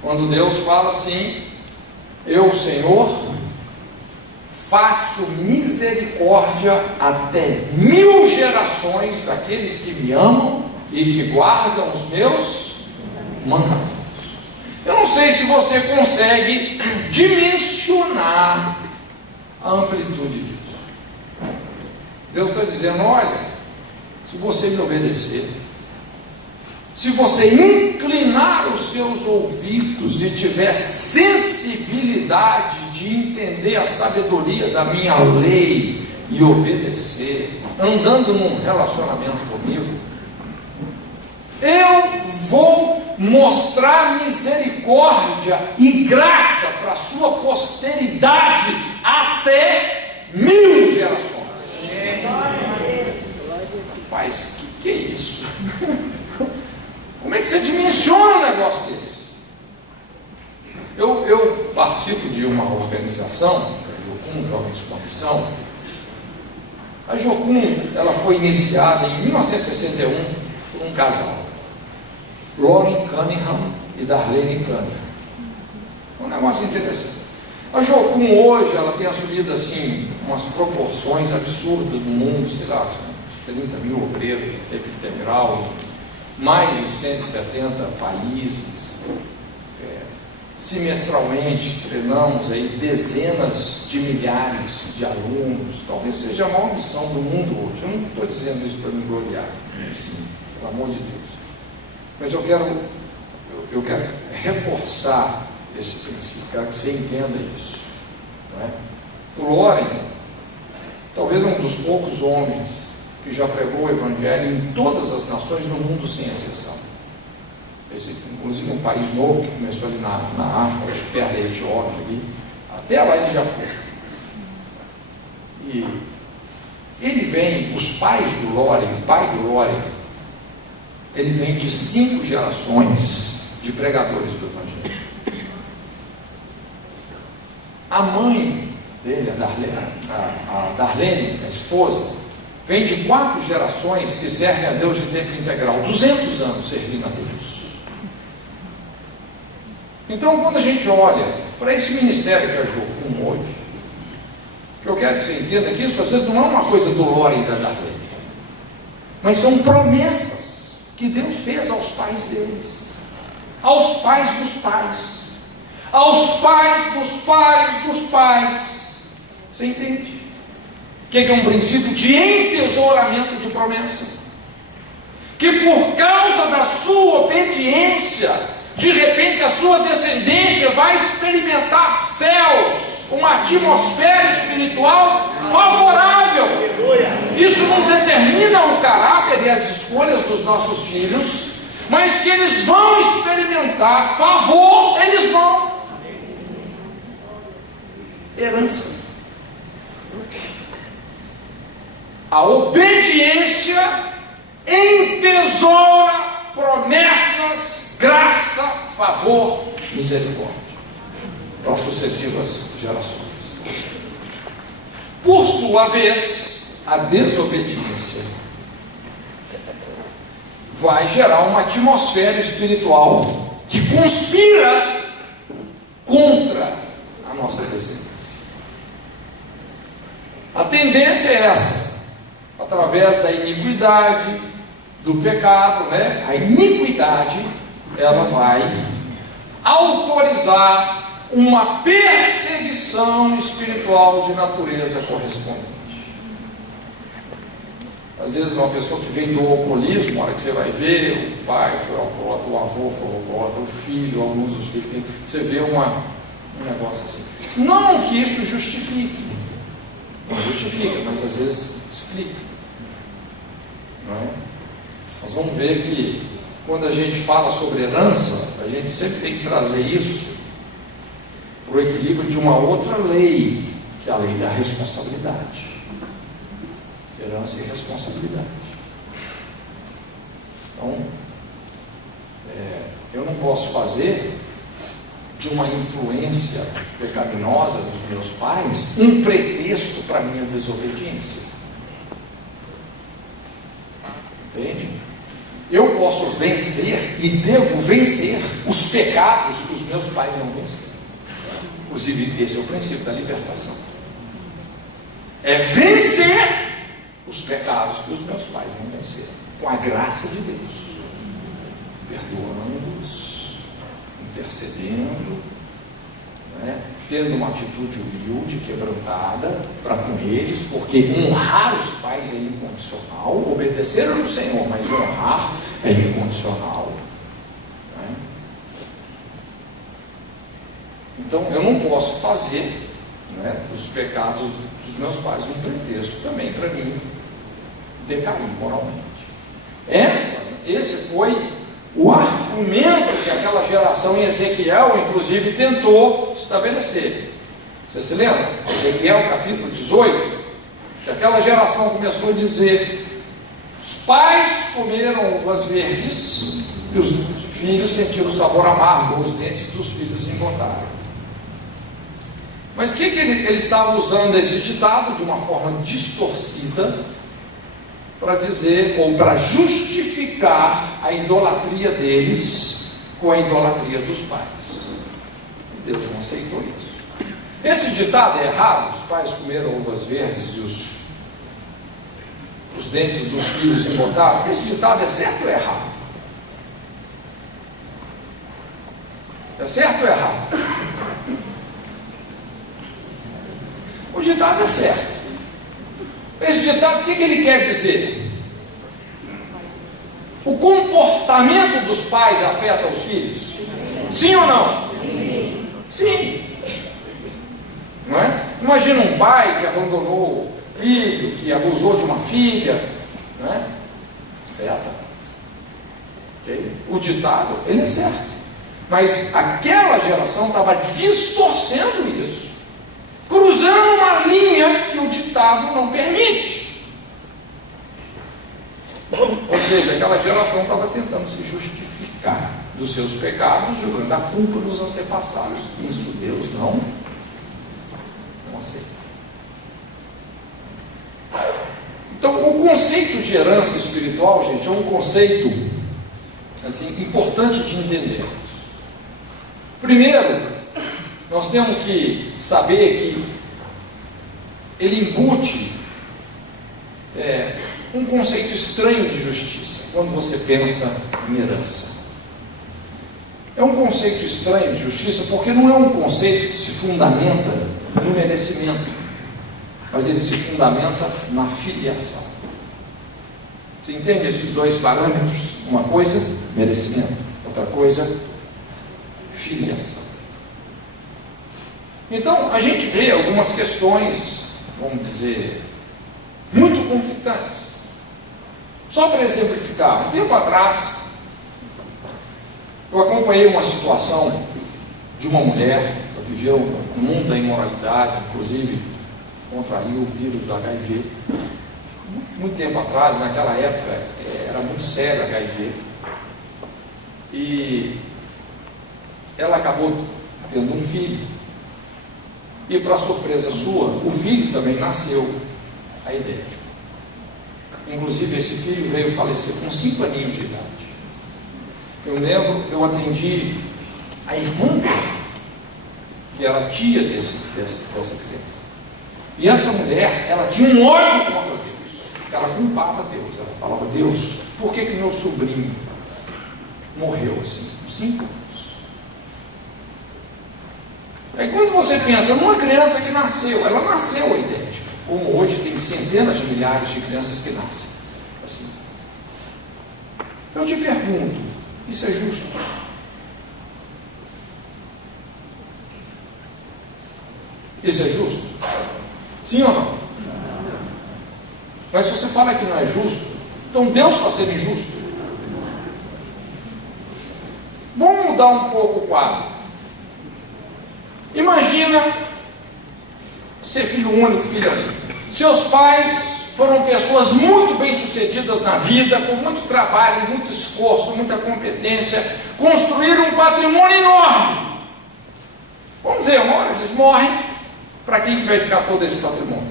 Quando Deus fala assim: eu, Senhor, faço misericórdia até 1000 gerações daqueles que me amam e que guardam os meus mandamentos. Eu não sei se você consegue dimensionar a amplitude disso. Deus está dizendo: olha, se você me obedecer, se você inclinar os seus ouvidos e tiver sensibilidade de entender a sabedoria da minha lei e obedecer, andando num relacionamento comigo, eu vou mostrar misericórdia e graça para a sua posteridade até 1000 gerações. Mas o que é isso? Como é que você dimensiona um negócio desse? Eu participo de uma organização, a Jocum, Jovens com Missão. A Jocum, ela foi iniciada em 1961 por um casal, Lauren Cunningham e Darlene Cunningham. Um negócio interessante. A Jocum hoje, ela tem assumido assim umas proporções absurdas no mundo, sei lá, 30 mil obreiros de tempo integral, mais de 170 países. Semestralmente treinamos aí dezenas de milhares de alunos. Talvez seja a maior missão do mundo hoje. Eu não estou dizendo isso para me gloriar, assim, pelo amor de Deus. Mas eu quero reforçar esse princípio, quero que você entenda isso. Não é? O Lauren, talvez um dos poucos homens que já pregou o Evangelho em todas as nações do mundo, sem exceção. Esse, inclusive, um país novo que começou ali na África, perto da Etiópia, ali. Até lá ele já foi. E ele vem, os pais do Lauren, o pai do Lauren, ele vem de 5 gerações de pregadores do Evangelho. A mãe dele, a Darlene, a esposa, vem de 4 gerações que servem a Deus de tempo integral, 200 anos servindo a Deus. Então, quando a gente olha para esse ministério que é a Jocum hoje, o que eu quero que você entenda é que isso às vezes não é uma coisa do Lauren e da Darlene, mas são promessas que Deus fez aos pais deles, aos pais dos pais, aos pais dos pais dos pais. Você entende? O que é um princípio de entesouramento de promessa? Que por causa da sua obediência, de repente a sua descendência vai experimentar céus, uma atmosfera espiritual favorável. Isso não determina o caráter e as escolhas dos nossos filhos, mas que eles vão experimentar favor, eles vão. Herança. A obediência entesoura promessas, graça, favor, misericórdia para sucessivas gerações. Por sua vez, a desobediência vai gerar uma atmosfera espiritual que conspira contra a nossa descendência. A tendência é essa, através da iniquidade, do pecado, né? A iniquidade, ela vai autorizar uma perseguição espiritual de natureza correspondente. Às vezes uma pessoa que vem do alcoolismo, a hora que você vai ver, o pai foi alcoólatra, o avô foi alcoólatra, o filho, alguns dos filhos, você vê um negócio assim. Não que isso justifique, não justifica, mas às vezes explica. Não é? Nós vamos ver que quando a gente fala sobre herança, a gente sempre tem que trazer isso para o equilíbrio de uma outra lei, que é a lei da responsabilidade. Herança e responsabilidade. Então, eu não posso fazer de uma influência pecaminosa dos meus pais um pretexto para a minha desobediência. Entende? Eu posso vencer e devo vencer os pecados que os meus pais não venceram. Inclusive, esse é o princípio da libertação. É vencer os pecados que os meus pais não venceram, com a graça de Deus, perdoando-os, intercedendo, né? Tendo uma atitude humilde, quebrantada para com eles, porque honrar os pais é incondicional, obedecer ao Senhor, mas honrar é incondicional, né? Então eu não posso fazer, né, dos pecados dos meus pais um pretexto também para mim decair moralmente. Esse foi o argumento que aquela geração em Ezequiel, inclusive, tentou estabelecer. Você se lembra? Ezequiel capítulo 18, que aquela geração começou a dizer: os pais comeram uvas verdes e os filhos sentiram o sabor amargo, os dentes dos filhos engordaram. Mas o que ele estava usando esse ditado de uma forma distorcida para dizer, ou para justificar a idolatria deles com a idolatria dos pais. E Deus não aceitou isso. Esse ditado é errado, os pais comeram uvas verdes e os dentes dos filhos engordaram. Esse ditado é certo ou é errado? É certo ou é errado? O ditado é certo. Esse ditado, o que ele quer dizer? O comportamento dos pais afeta os filhos? Sim ou não? Sim. Sim. Não é? Imagina um pai que abandonou o filho, que abusou de uma filha, não é? Afeta. Okay? O ditado, ele é certo. Mas aquela geração estava distorcendo isso, cruzando uma linha que o ditado não permite. Ou seja, aquela geração estava tentando se justificar dos seus pecados, jogando a culpa dos antepassados. Isso Deus não aceita. Então, o conceito de herança espiritual, gente, é um conceito assim, importante de entendermos. Primeiro, nós temos que saber que ele embute um conceito estranho de justiça, quando você pensa em herança. É um conceito estranho de justiça, porque não é um conceito que se fundamenta no merecimento, mas ele se fundamenta na filiação. Você entende esses dois parâmetros? Uma coisa, merecimento, outra coisa, filiação. Então, a gente vê algumas questões, vamos dizer, muito conflitantes. Só para exemplificar, um tempo atrás, eu acompanhei uma situação de uma mulher que viveu no mundo da imoralidade, inclusive contraiu o vírus do HIV. Muito tempo atrás, naquela época, era muito sério o HIV. E ela acabou tendo um filho. E, para surpresa sua, o filho também nasceu aidético. Inclusive, esse filho veio falecer com 5 aninhos de idade. Eu lembro, eu atendi a irmã dele, que era tia dessa criança. E essa mulher, ela tinha um ódio contra Deus. Ela culpava Deus. Ela falava: Deus, por que meu sobrinho morreu assim, com 5 anos? Aí quando você pensa numa criança que nasceu, ela nasceu idêntica, como hoje tem centenas de milhares de crianças que nascem assim. Eu te pergunto, isso é justo? Isso é justo? Sim ou não? Mas se você fala que não é justo, então Deus está sendo injusto. Vamos mudar um pouco o quadro. Imagina ser filho único, filha única. Seus pais foram pessoas muito bem-sucedidas na vida, com muito trabalho, muito esforço, muita competência, construíram um patrimônio enorme. Vamos dizer, olha, eles morrem, para quem que vai ficar todo esse patrimônio?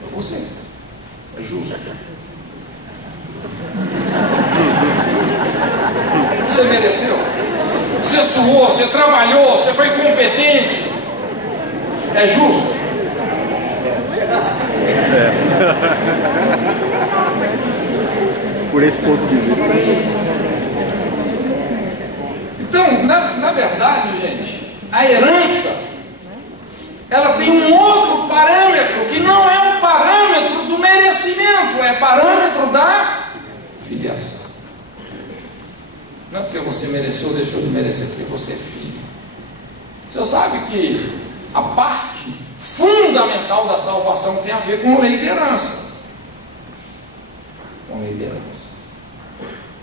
Para você. É justo. Você mereceu? Você suou, você trabalhou, você foi competente. É justo? Por esse ponto de vista. Então, na verdade, gente, a herança, ela tem um outro parâmetro, que não é o parâmetro do merecimento, é parâmetro da filiação. Não é porque você mereceu ou deixou de merecer, porque você é filho. Você sabe que a parte fundamental da salvação tem a ver com lei de herança. Com lei de herança.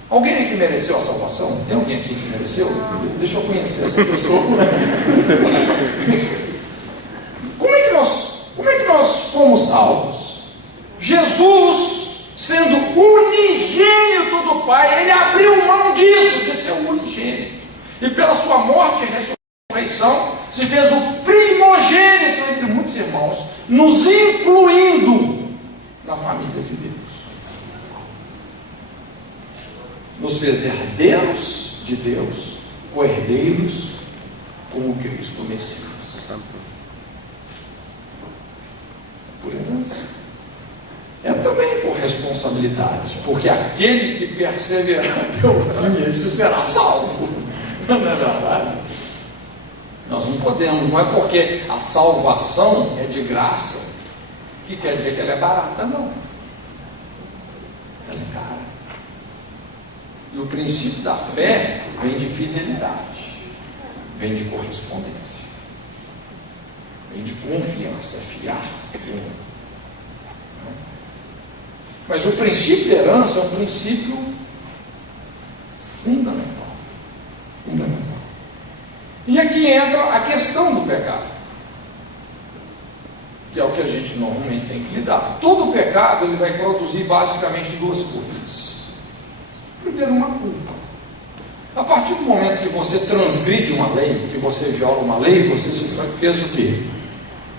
Alguém aqui mereceu a salvação? Tem alguém aqui que mereceu? Deixa eu conhecer essa pessoa. Como é que nós fomos salvos? Jesus, sendo unigênito do Pai, ele abriu mão disso, de ser o unigênito. E pela sua morte e ressurreição, se fez o primogênito entre muitos irmãos, nos incluindo na família de Deus. Nos fez herdeiros de Deus, co-herdeiros como Cristo Messias. Por herança. É também por responsabilidade, porque aquele que perseverar até o fim, esse será salvo. Não é verdade? Nós não podemos, não é porque a salvação é de graça que quer dizer que ela é barata, não. Ela é cara. E o princípio da fé vem de fidelidade, vem de correspondência, vem de confiança, fiar. Mas o princípio da herança é um princípio fundamental. Fundamental. E aqui entra a questão do pecado, que é o que a gente normalmente tem que lidar. Todo pecado ele vai produzir basicamente duas coisas. Primeiro, uma culpa. A partir do momento que você transgride uma lei, que você viola uma lei, você fez o quê?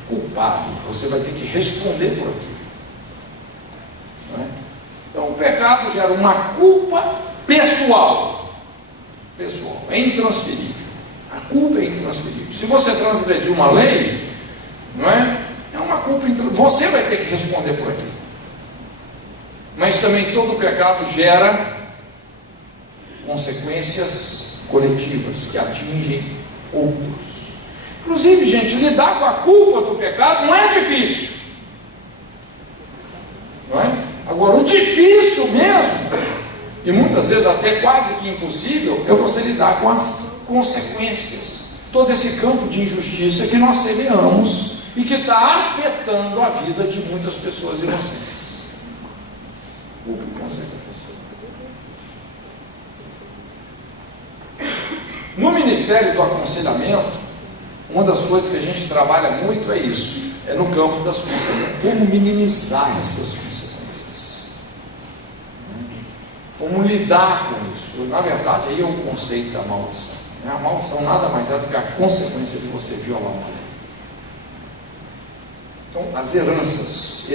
Culpado. Você vai ter que responder por aquilo. Não é? Então, o pecado gera uma culpa pessoal. Pessoal, é intransferível. A culpa é intransferível. Se você transgredir uma lei, não é? É uma culpa intransferível. Você vai ter que responder por aquilo. Mas também todo pecado gera consequências coletivas que atingem outros. Inclusive, gente, lidar com a culpa do pecado não é difícil. Não é? Agora, o difícil mesmo, e muitas vezes até quase que impossível, é você lidar com as consequências. Todo esse campo de injustiça que nós semeamos e que está afetando a vida de muitas pessoas inocentes. Consequências. No Ministério do Aconselhamento, uma das coisas que a gente trabalha muito é isso, é no campo das consequências, como minimizar essas consequências, como lidar com isso. Na verdade, aí é o conceito da maldição. A maldição nada mais é do que a consequência de você violar uma lei. Então, as heranças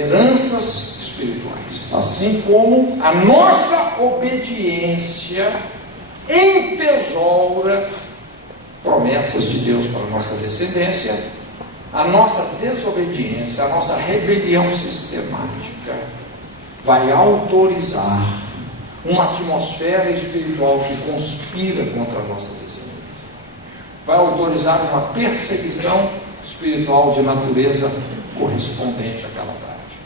espirituais, assim como a nossa obediência entesoura promessas de Deus para a nossa descendência, a nossa desobediência, a nossa rebelião sistemática vai autorizar uma atmosfera espiritual que conspira contra a nossa descendência, vai autorizar uma perseguição espiritual de natureza correspondente àquela prática,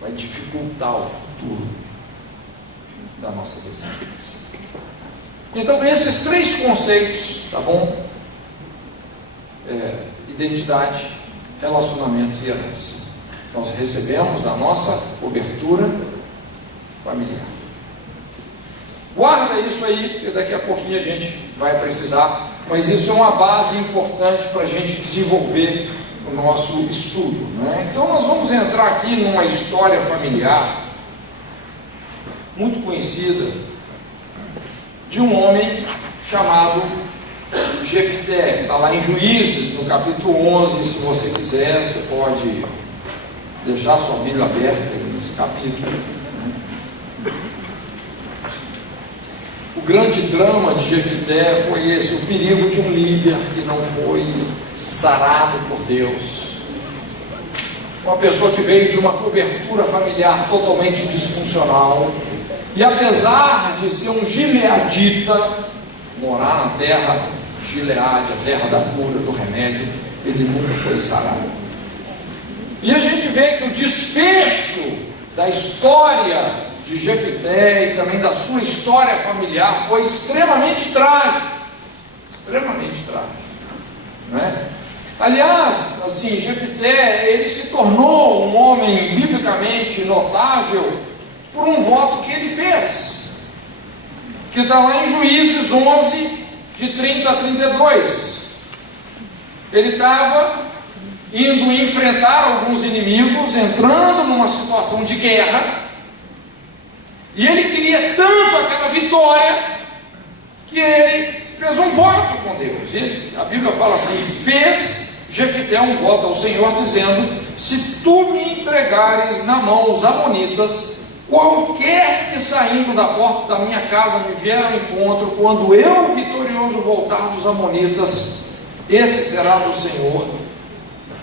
vai dificultar o futuro da nossa descendência. Então, esses três conceitos, tá bom? Identidade, relacionamentos e herança. Nós recebemos da nossa cobertura familiar. Guarda isso aí, porque daqui a pouquinho a gente vai precisar, mas isso é uma base importante para a gente desenvolver o nosso estudo, né? Então, nós vamos entrar aqui numa história familiar muito conhecida de um homem chamado Jefté, está lá em Juízes, no capítulo 11, se você quiser, você pode deixar sua Bíblia aberta nesse capítulo. O grande drama de Jefté foi esse, o perigo de um líder que não foi sarado por Deus. Uma pessoa que veio de uma cobertura familiar totalmente disfuncional, e apesar de ser um gileadita, morar na terra Gileade, a terra da cura, do remédio, ele nunca foi sarado. E a gente vê que o desfecho da história de Jefté e também da sua história familiar foi extremamente trágico. Extremamente trágico. Não é? Aliás, assim, Jefté, ele se tornou um homem biblicamente notável por um voto que ele fez, que está lá em Juízes 11, de 30 a 32. Ele estava indo enfrentar alguns inimigos, entrando numa situação de guerra, e ele queria tanto aquela vitória, que ele fez um voto com Deus. A Bíblia fala assim: fez Jefté um voto ao Senhor, dizendo: se tu me entregares na mão os amonitas, qualquer que saindo da porta da minha casa me vier ao encontro, quando eu vitorioso voltar dos amonitas, esse será do Senhor.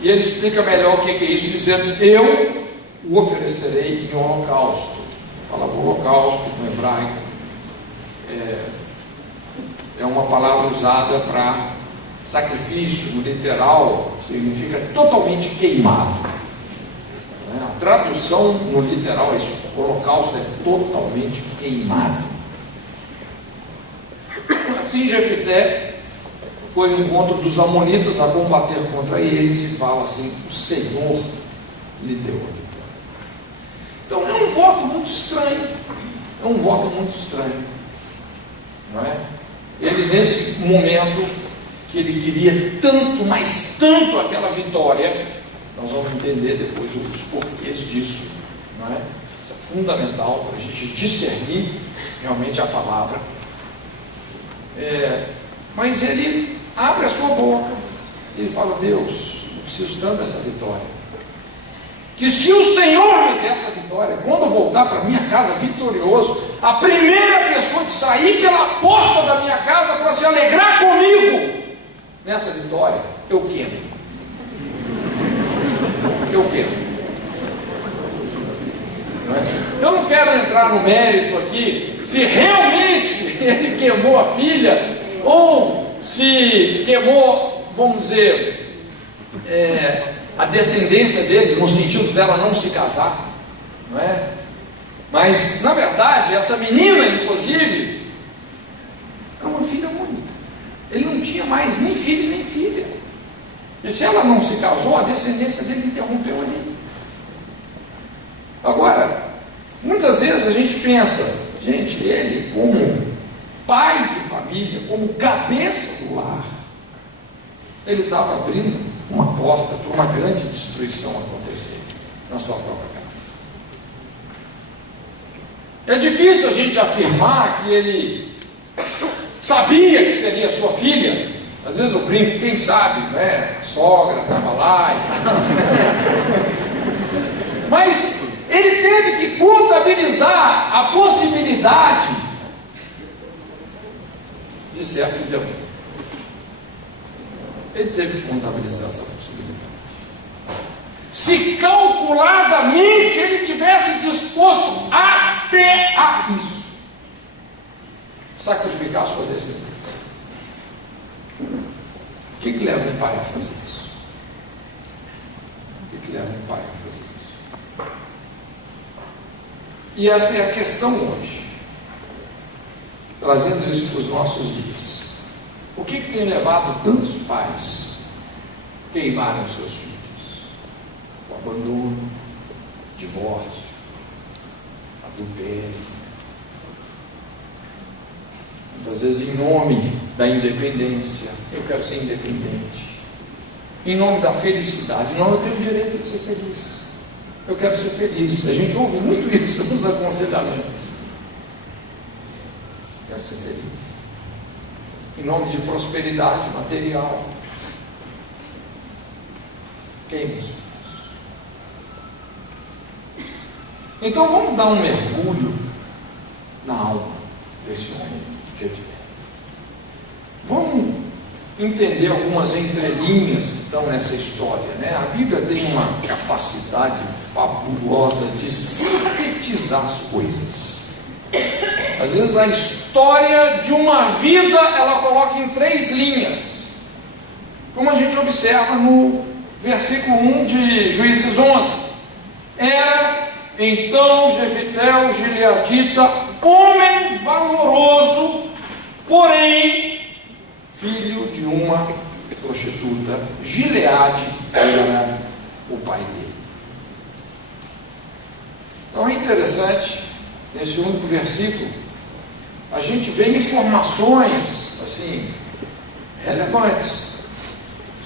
E ele explica melhor o que é isso, dizendo: eu o oferecerei em holocausto. A palavra holocausto no hebraico é uma palavra usada para sacrifício, no literal significa totalmente queimado. A tradução no literal é isso: o holocausto é totalmente queimado. Assim, Jefté foi ao encontro dos amonitas a combater contra eles e fala assim: o Senhor lhe deu a vitória. Então é um voto muito estranho. É um voto muito estranho. Não é? Ele, nesse momento que ele queria tanto, mas tanto aquela vitória, nós vamos entender depois os porquês disso, não é? Isso é fundamental para a gente discernir realmente a palavra. Mas ele abre a sua boca, ele fala: Deus, eu preciso tanto dessa vitória, que se o Senhor me der essa vitória, quando eu voltar para minha casa vitorioso, a primeira pessoa que sair pela porta da minha casa para se alegrar comigo nessa vitória, eu queimo. Eu quero. Eu não quero entrar no mérito aqui se realmente ele queimou a filha, ou se queimou, vamos dizer, a descendência dele, no sentido dela não se casar, não é? Mas, na verdade, essa menina, inclusive, era uma filha única. Ele não tinha mais nem filho nem filha. E se ela não se casou, a descendência dele interrompeu ali. Agora, muitas vezes a gente pensa, gente, ele como pai de família, como cabeça do lar, ele estava abrindo uma porta para uma grande destruição acontecer na sua própria casa. É difícil a gente afirmar que ele sabia que seria sua filha. Às vezes eu brinco, quem sabe, né? A sogra estava lá e tal. Mas ele teve que contabilizar a possibilidade de ser a filha única. Ele teve que contabilizar essa possibilidade. Se calculadamente ele tivesse disposto até a isso, sacrificar a sua descendência. O que leva um pai a fazer isso? O que leva um pai a fazer isso? E essa é a questão hoje, trazendo isso para os nossos dias. O que tem levado tantos pais a queimarem os seus filhos? O abandono, divórcio, adultério. Muitas vezes em nome da independência, eu quero ser independente. Em nome da felicidade, não, eu tenho o direito de ser feliz. Eu quero ser feliz. A gente ouve muito isso nos aconselhamentos. Eu quero ser feliz. em nome de prosperidade material. Queima os filhos. Então vamos dar um mergulho na alma desse homem de Jefté. Vamos entender algumas entrelinhas que estão nessa história, né? A Bíblia tem uma capacidade fabulosa de sintetizar as coisas. Às vezes a história de uma vida ela coloca em 3 linhas, como a gente observa no versículo 1 de Juízes 11. Era então Jefté o gileadita, homem valoroso, porém filho de uma prostituta. Gileade era o pai dele. Então é interessante, nesse único versículo, a gente vê informações assim relevantes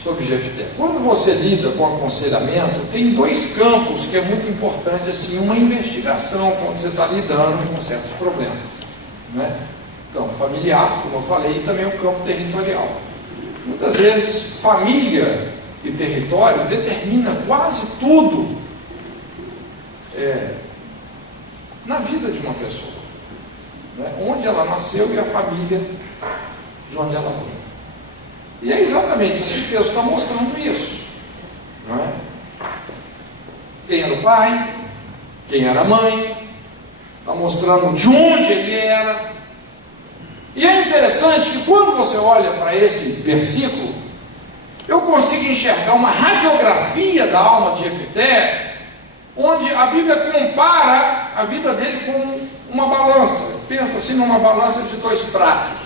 sobre Jefté. Quando você lida com aconselhamento, tem 2 campos que é muito importante, assim, uma investigação quando você está lidando com certos problemas, né? Campo familiar, como eu falei, e também o campo territorial. Muitas vezes, família e território determina quase tudo na vida de uma pessoa, né? Onde ela nasceu e a família de onde ela vem. E é exatamente esse texto está mostrando isso, não é? Quem era o pai, quem era a mãe, está mostrando de onde ele era. E é interessante que quando você olha para esse versículo, eu consigo enxergar uma radiografia da alma de Jefté, onde a Bíblia compara a vida dele com uma balança. Pensa assim numa balança de 2 pratos.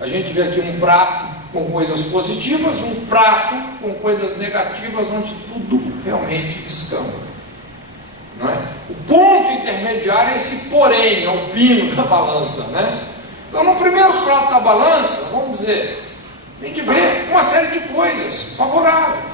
A gente vê aqui um prato com coisas positivas, um prato com coisas negativas, onde tudo realmente descamba, não é? O ponto intermediário é esse porém, é o pino da balança, né? Então no primeiro prato da balança, vamos dizer, a gente vê uma série de coisas favoráveis.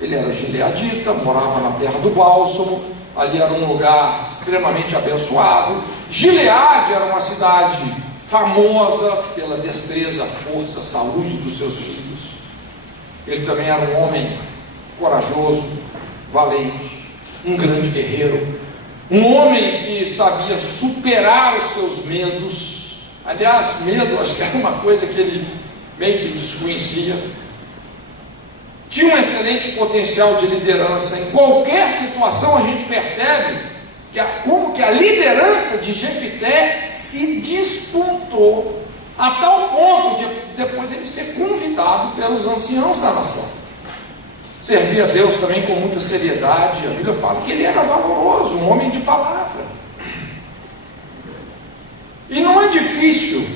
Ele era gileadita, morava na terra do bálsamo, ali era um lugar extremamente abençoado. Gileade era uma cidade famosa pela destreza, força, saúde dos seus filhos. Ele também era um homem corajoso, valente, um grande guerreiro, um homem que sabia superar os seus medos. Aliás, medo acho que era uma coisa que ele meio que desconhecia. Tinha um excelente potencial de liderança. Em qualquer situação a gente percebe como que a liderança de Jefté se despontou a tal ponto de depois ele ser convidado pelos anciãos da nação. Servia a Deus também com muita seriedade. A Bíblia fala que ele era valoroso, um homem de palavra. E não é difícil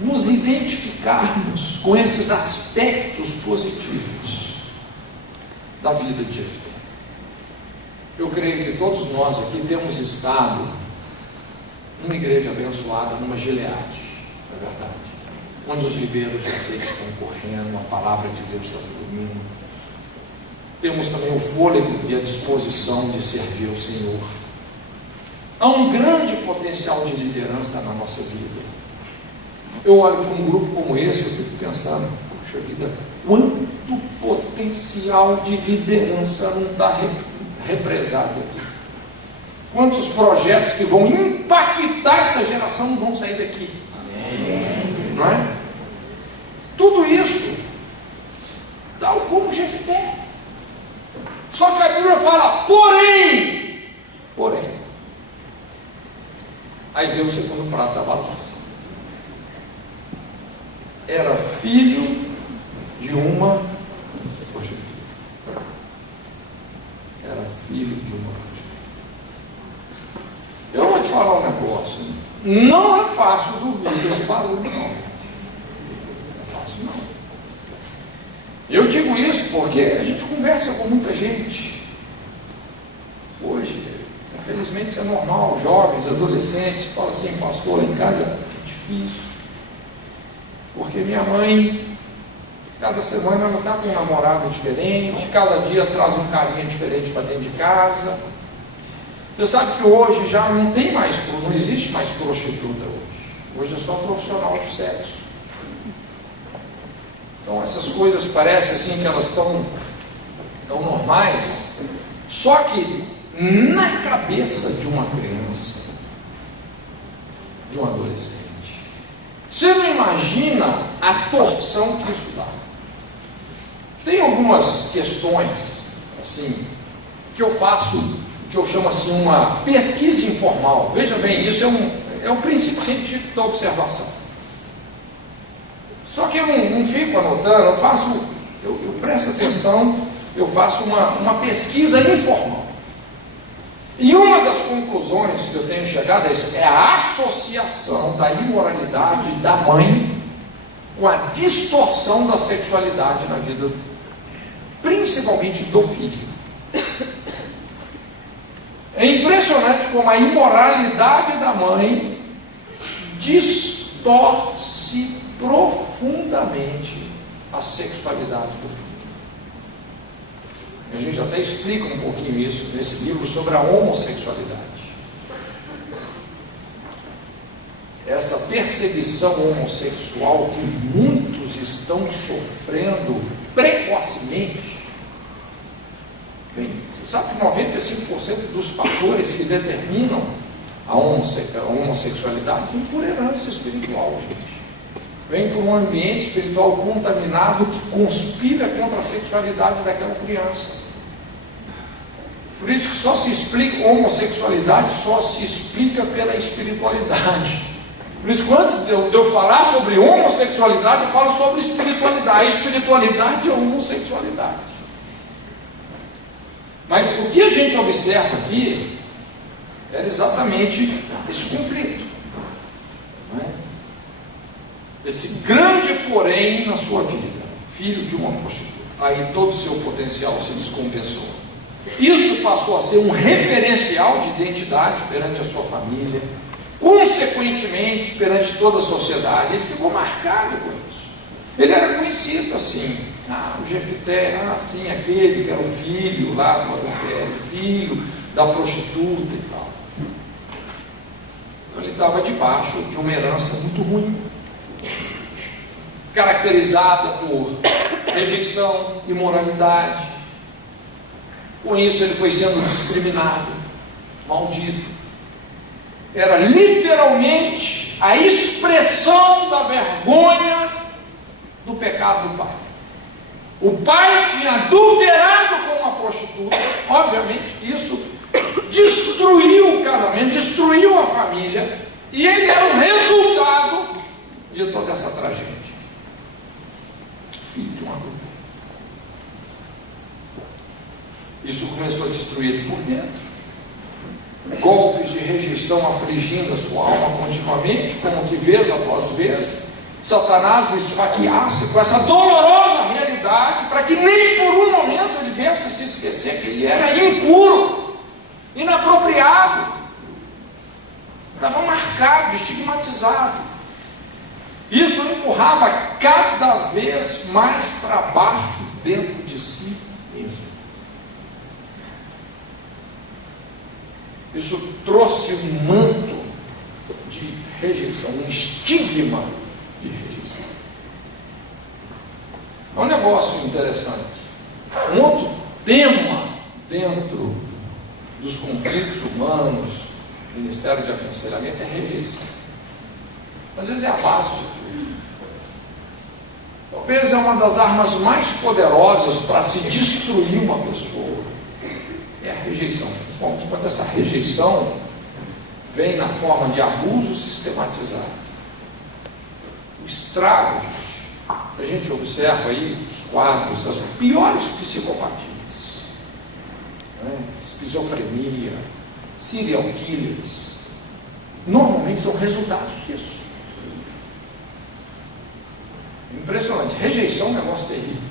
nos identificarmos com esses aspectos positivos da vida de Jefté. Eu creio que todos nós aqui temos estado numa igreja abençoada, numa Gileade, é verdade, onde os ribeiros de azeite estão correndo, a palavra de Deus está fluindo. Temos também o fôlego e a disposição de servir ao Senhor. Há um grande potencial de liderança na nossa vida. Eu olho para um grupo como esse, eu fico pensando, puxa vida, quanto potencial de liderança não está represado aqui. Quantos projetos que vão impactar essa geração não vão sair daqui. Amém. Não é? Tudo isso, tal como Jefté. Só que a Bíblia fala, porém. Aí veio o segundo prato da balança. Era filho de uma prostituta. Era filho de uma prostituta. Eu vou te falar um negócio. Não é fácil dormir com esse barulho, não. Não é fácil, não. Eu digo isso porque a gente conversa com muita gente. Hoje, infelizmente isso é normal, jovens, adolescentes, falam assim, pastor, lá em casa é difícil. Porque minha mãe, cada semana ela está com um namorado diferente, cada dia traz um carinha diferente para dentro de casa. Você sabe que hoje já não existe mais prostituta hoje. Hoje é só profissional do sexo. Então essas coisas parecem assim que elas estão normais, só que na cabeça de uma criança, de um adolescente, você não imagina a torção que isso dá. Tem algumas questões assim que eu faço, que eu chamo assim uma pesquisa informal. Veja bem, isso é um princípio científico da observação. Só que eu não fico anotando, eu presto atenção, eu faço uma pesquisa informal. E uma das conclusões que eu tenho chegado é a associação da imoralidade da mãe com a distorção da sexualidade na vida, principalmente do filho. É impressionante como a imoralidade da mãe distorce profundamente a sexualidade do filho. A gente até explica um pouquinho isso nesse livro sobre a homossexualidade. Essa perseguição homossexual que muitos estão sofrendo precocemente. Bem, você sabe que 95% dos fatores que determinam a homossexualidade vem por herança espiritual, gente. Vem por um ambiente espiritual contaminado que conspira contra a sexualidade daquela criança. Por isso que só se explica homossexualidade, só se explica pela espiritualidade. Por isso, antes de eu falar sobre homossexualidade, eu falo sobre espiritualidade. A espiritualidade é a homossexualidade. Mas o que a gente observa aqui era exatamente esse conflito, não é? Esse grande porém na sua vida, filho de uma prostituta. Aí todo o seu potencial se descompensou. Isso passou a ser um referencial de identidade perante a sua família, consequentemente perante toda a sociedade. Ele ficou marcado com isso. Ele era conhecido assim, o Jefité, sim, aquele que era o filho lá do adultério, filho da prostituta e tal. Então ele estava debaixo de uma herança muito ruim, caracterizada por rejeição, imoralidade. Com isso ele foi sendo discriminado, maldito. Era literalmente a expressão da vergonha do pecado do pai. O pai tinha adulterado com uma prostituta. Obviamente isso destruiu o casamento, destruiu a família, e ele era o resultado de toda essa tragédia. Filho de uma adulta. Isso começou a destruir ele por dentro. Golpes de rejeição afligindo a sua alma continuamente, como que vez após vez Satanás o esfaqueasse com essa dolorosa realidade, para que nem por um momento ele viesse a se esquecer que ele era impuro, inapropriado, estava marcado, estigmatizado. Isso o empurrava cada vez mais para baixo dentro de si mesmo. Isso trouxe um manto de rejeição, um estigma de rejeição. É um negócio interessante. Um outro tema dentro dos conflitos humanos, Ministério de Aconselhamento, é rejeição. Às vezes é a base de tudo. Talvez é uma das armas mais poderosas para se destruir uma pessoa. É a rejeição. Principalmente quando essa rejeição vem na forma de abuso sistematizado. O estrago, gente. A gente observa aí os quadros, as piores psicopatias, né? Esquizofrenia, serial killers, normalmente são resultados disso. Impressionante. Rejeição é um negócio terrível.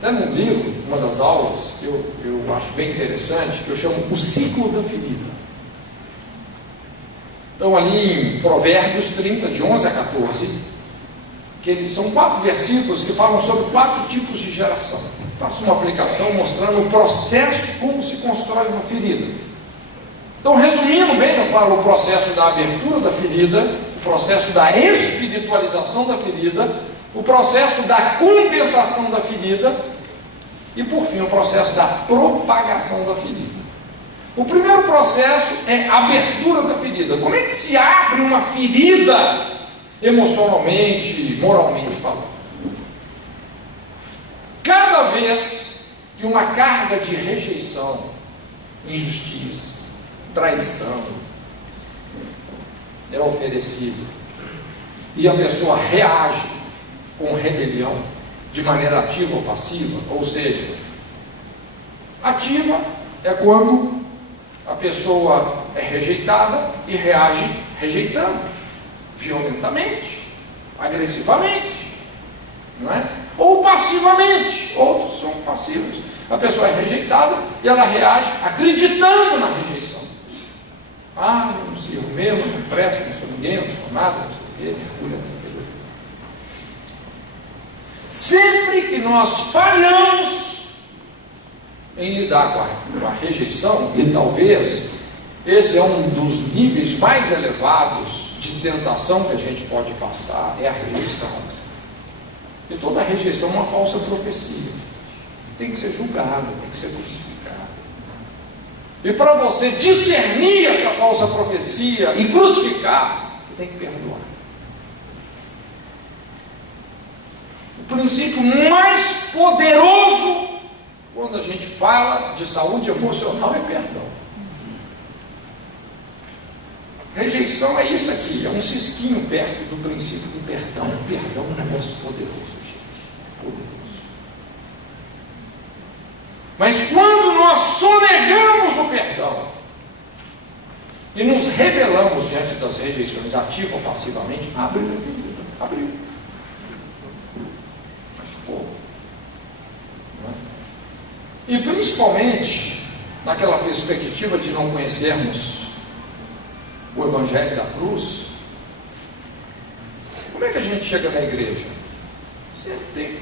Até num livro, uma das aulas, que eu acho bem interessante, que eu chamo O Ciclo da Ferida. Então, ali em Provérbios 30, de 11 a 14, que são 4 versículos que falam sobre 4 tipos de geração. Faço uma aplicação mostrando o processo, como se constrói uma ferida. Então, resumindo bem, eu falo o processo da abertura da ferida, o processo da espiritualização da ferida, o processo da compensação da ferida e, por fim, o processo da propagação da ferida. O primeiro processo é a abertura da ferida. Como é que se abre uma ferida emocionalmente, moralmente falando? Cada vez que uma carga de rejeição, injustiça, traição é oferecida e a pessoa reage com rebelião, de maneira ativa ou passiva, ou seja, ativa é quando a pessoa é rejeitada e reage rejeitando, violentamente, agressivamente, não é? Ou passivamente, outros são passivos. A pessoa é rejeitada e ela reage acreditando na rejeição. Ah, eu não sirvo mesmo, não presto, não sou ninguém, não sou nada, não sei o quê, Sempre que nós falhamos em lidar com a rejeição, e talvez esse é um dos níveis mais elevados de tentação que a gente pode passar, é a rejeição. E toda rejeição é uma falsa profecia. Tem que ser julgada, tem que ser crucificada. E para você discernir essa falsa profecia e crucificar, você tem que perdoar. O princípio mais poderoso quando a gente fala de saúde emocional é perdão. Rejeição é isso aqui, é um cisquinho perto do princípio do perdão. Perdão é um negócio poderoso, gente. Poderoso. Mas quando nós sonegamos o perdão e nos rebelamos diante das rejeições, ativa ou passivamente, abriu a ferida. Abriu. Machucou. E principalmente naquela perspectiva de não conhecermos o Evangelho da cruz, como é que a gente chega na igreja? Sempre tem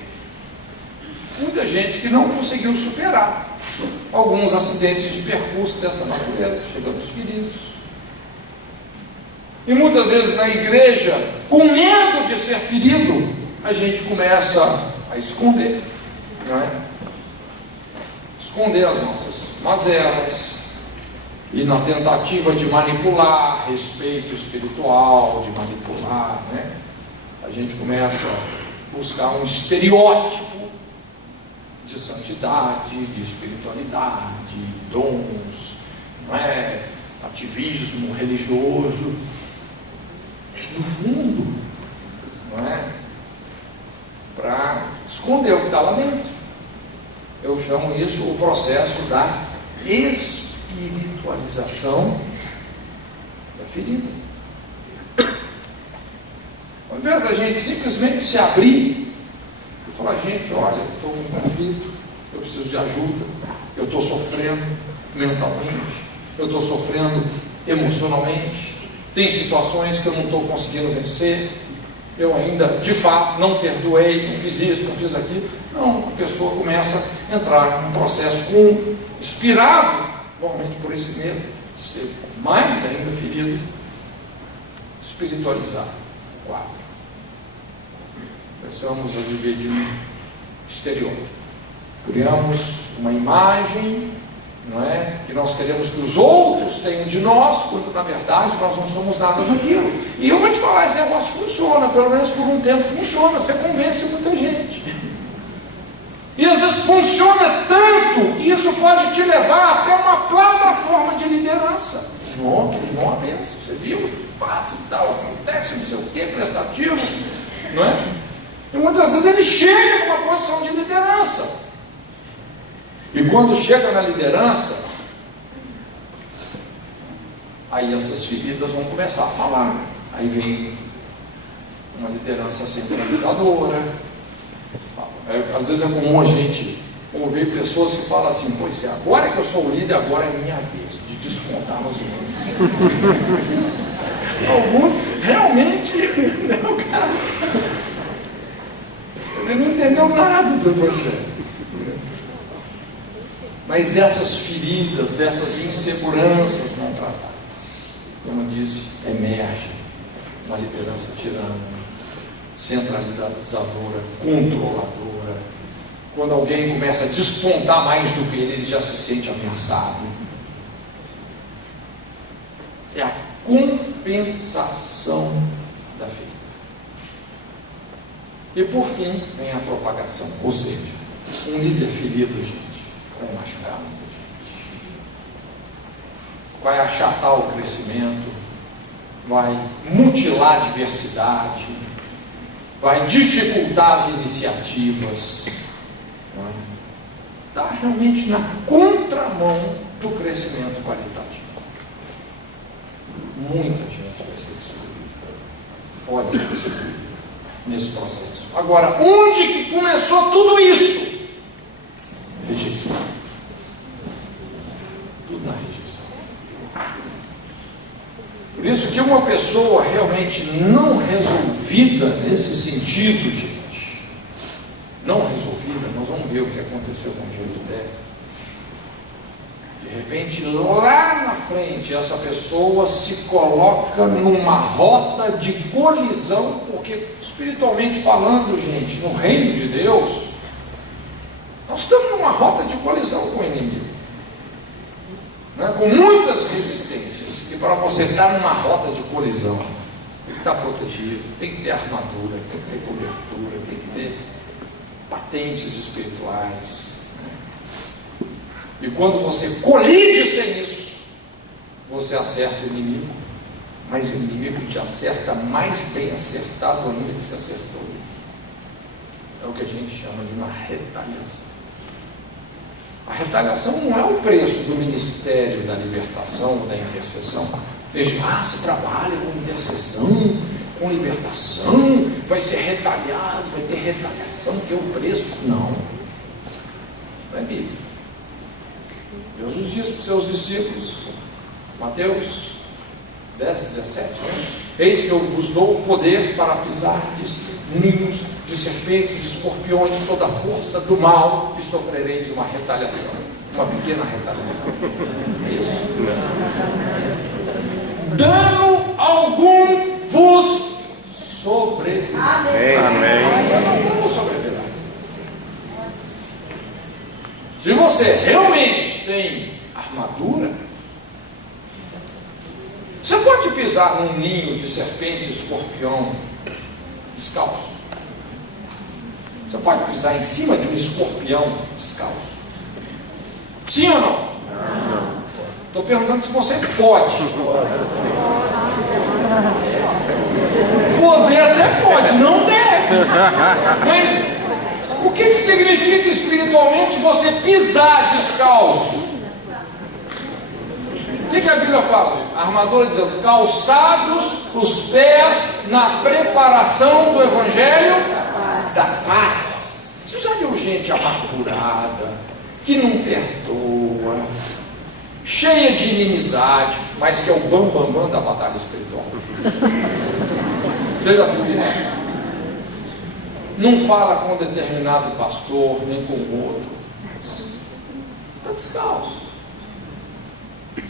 muita gente que não conseguiu superar alguns acidentes de percurso dessa natureza, chegamos feridos. E muitas vezes na igreja, com medo de ser ferido, a gente começa a esconder, não é? Esconder as nossas mazelas, e na tentativa de manipular respeito espiritual, de manipular, né? A gente começa a buscar um estereótipo de santidade, de espiritualidade, dons, não é? Ativismo religioso. No fundo, não é? Para esconder o que está lá dentro. Eu chamo isso o processo da espiritualização da ferida. Ao invés da gente simplesmente se abrir e falar, gente, olha, eu estou com conflito, eu preciso de ajuda, eu estou sofrendo mentalmente, eu estou sofrendo emocionalmente, tem situações que eu não estou conseguindo vencer, eu ainda, de fato, não perdoei, não fiz isso, não fiz aquilo. Não, a pessoa começa a entrar num processo inspirado, normalmente por esse medo de ser mais ainda ferido, espiritualizar o quadro. Começamos a viver de um exterior. Criamos uma imagem, não é? Que nós queremos que os outros tenham de nós, quando na verdade nós não somos nada daquilo. E eu vou te falar, esse negócio funciona, pelo menos por um tempo funciona, você convence muita gente. E às vezes funciona tanto que isso pode te levar até uma plataforma de liderança. Não, é benção, você viu? Faz, tal, acontece, não sei o que, prestativo, não é? E muitas vezes ele chega numa posição de liderança. E quando chega na liderança, aí essas feridas vão começar a falar. Aí vem uma liderança centralizadora. Às vezes é comum a gente ouvir pessoas que falam assim, pois é, agora que eu sou o líder, agora é minha vez de descontar nos outros. Alguns realmente, não, cara, ele não entendeu nada do Evangelho. Mas dessas feridas, dessas inseguranças não tratadas, como eu disse, emergem uma liderança tirana, centralizadora, controladora. Quando alguém começa a despontar mais do que ele já se sente ameaçado. É a compensação da fé. E por fim, vem a propagação. Ou seja, um líder ferido, gente, vai machucar muita gente. Vai achatar o crescimento, vai mutilar a diversidade, vai dificultar as iniciativas. Está realmente na contramão do crescimento qualitativo. Muita gente vai ser destruída, pode ser destruída nesse processo. Agora, onde que começou tudo isso? Rejeição. Tudo na rejeição. Por isso que uma pessoa realmente não resolvida nesse sentido, gente, não resolvida, nós vamos ver o que aconteceu com Jefté. De repente, lá na frente, essa pessoa se coloca numa rota de colisão, porque espiritualmente falando, gente, no reino de Deus, nós estamos numa rota de colisão com o inimigo, né? Com muitas resistências, que para você estar numa rota de colisão, tem que estar protegido, tem que ter armadura, tem que ter cobertura, tem que ter patentes espirituais, né? E quando você colide sem isso, você acerta o inimigo, mas o inimigo te acerta mais bem acertado ainda que se acertou. É o que a gente chama de uma retaliação. A retaliação não é o preço do ministério da libertação ou da intercessão. Se trabalha com intercessão, com libertação, vai ser retalhado, vai ter retaliação, que é o preço. Não. Não é Bíblia. Jesus disse para os seus discípulos, Mateus 10, 17, eis que eu vos dou o poder para pisar ninhos de serpentes, de escorpiões, toda a força do mal, e sofrereis uma retaliação, uma pequena retaliação. Dano algum vos sobrevirá. Amém. Dano algum vos sobrevirá. Se você realmente tem armadura, você pode pisar num ninho de serpente, escorpião, descalço. Você pode pisar em cima de um escorpião descalço. Sim ou não? Não. Estou perguntando se você pode. Poder até pode, não deve. Mas o que significa espiritualmente você pisar descalço? O que a Bíblia fala? A armadura de Deus, calçados os pés na preparação do Evangelho da paz. Você já viu gente amargurada, que não perdoa, cheia de inimizade, mas que é o bambambam da batalha espiritual? Você já viu isso? Não fala com determinado pastor, nem com o outro, mas está descalço.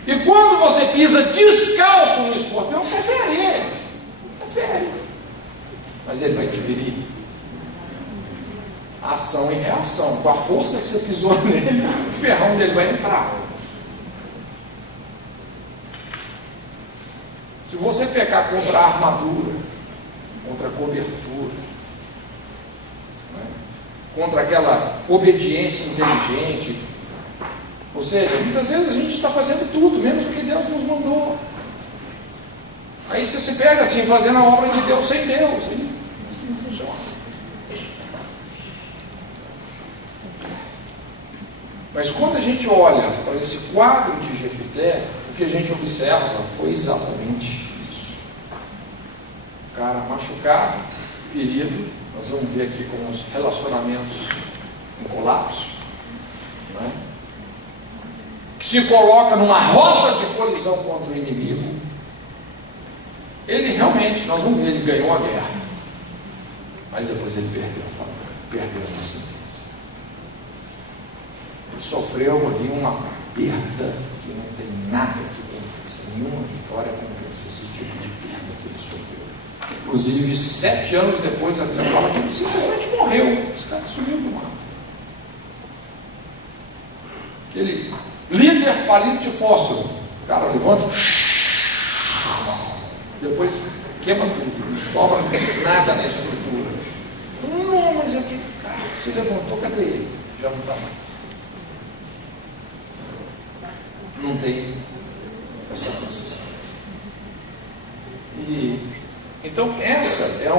E quando você pisa descalço no escorpião, você fere ele. Você fere. Mas ele vai te ferir. Ação e reação. Com a força que você pisou nele, o ferrão dele vai entrar. Se você pecar contra a armadura, contra a cobertura, né? Contra aquela obediência inteligente, ou seja, muitas vezes a gente está fazendo tudo, menos o que Deus nos mandou. Aí você se pega assim, fazendo a obra de Deus sem Deus. Aí assim não funciona. Mas quando a gente olha para esse quadro de Jefté, o que a gente observa foi exatamente isso. O cara machucado, ferido, nós vamos ver aqui com os relacionamentos em colapso, não é? Que se coloca numa rota de colisão contra o inimigo. Ele realmente, nós vamos ver, ele ganhou a guerra, mas depois ele perdeu a família, perdeu a descendência. Ele sofreu ali uma perda que não tem nada que compensa, nenhuma vitória compensa esse tipo de perda que ele sofreu. Inclusive, 7 anos depois, a Bíblia fala que ele simplesmente morreu. Esse cara sumiu do mato. Aquele líder palito de fósforo. O cara levanta, depois queima tudo, não sobra nada na estrutura. Não, mas aquele cara que se levantou, cadê ele? Já não está mais. Não tem essa consciência. Então, essa é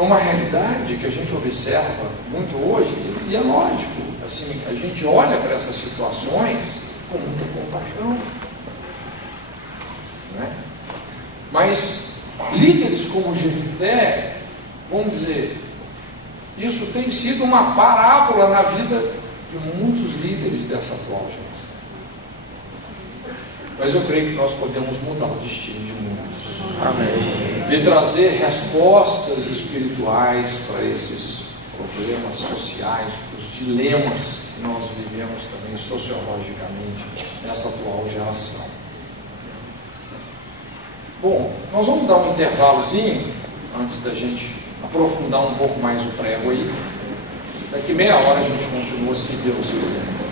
uma realidade que a gente observa muito hoje, e é lógico, assim, a gente olha para essas situações com muita compaixão. Né? Mas líderes como Jefté, vamos dizer, isso tem sido uma parábola na vida de muitos líderes dessa atual geração. Mas eu creio que nós podemos mudar o destino de muitos. Amém. E trazer respostas espirituais para esses problemas sociais, para os dilemas que nós vivemos também sociologicamente nessa atual geração. Bom, nós vamos dar um intervalozinho antes da gente aprofundar um pouco mais o prego aí. Daqui meia hora a gente continua, se Deus quiser.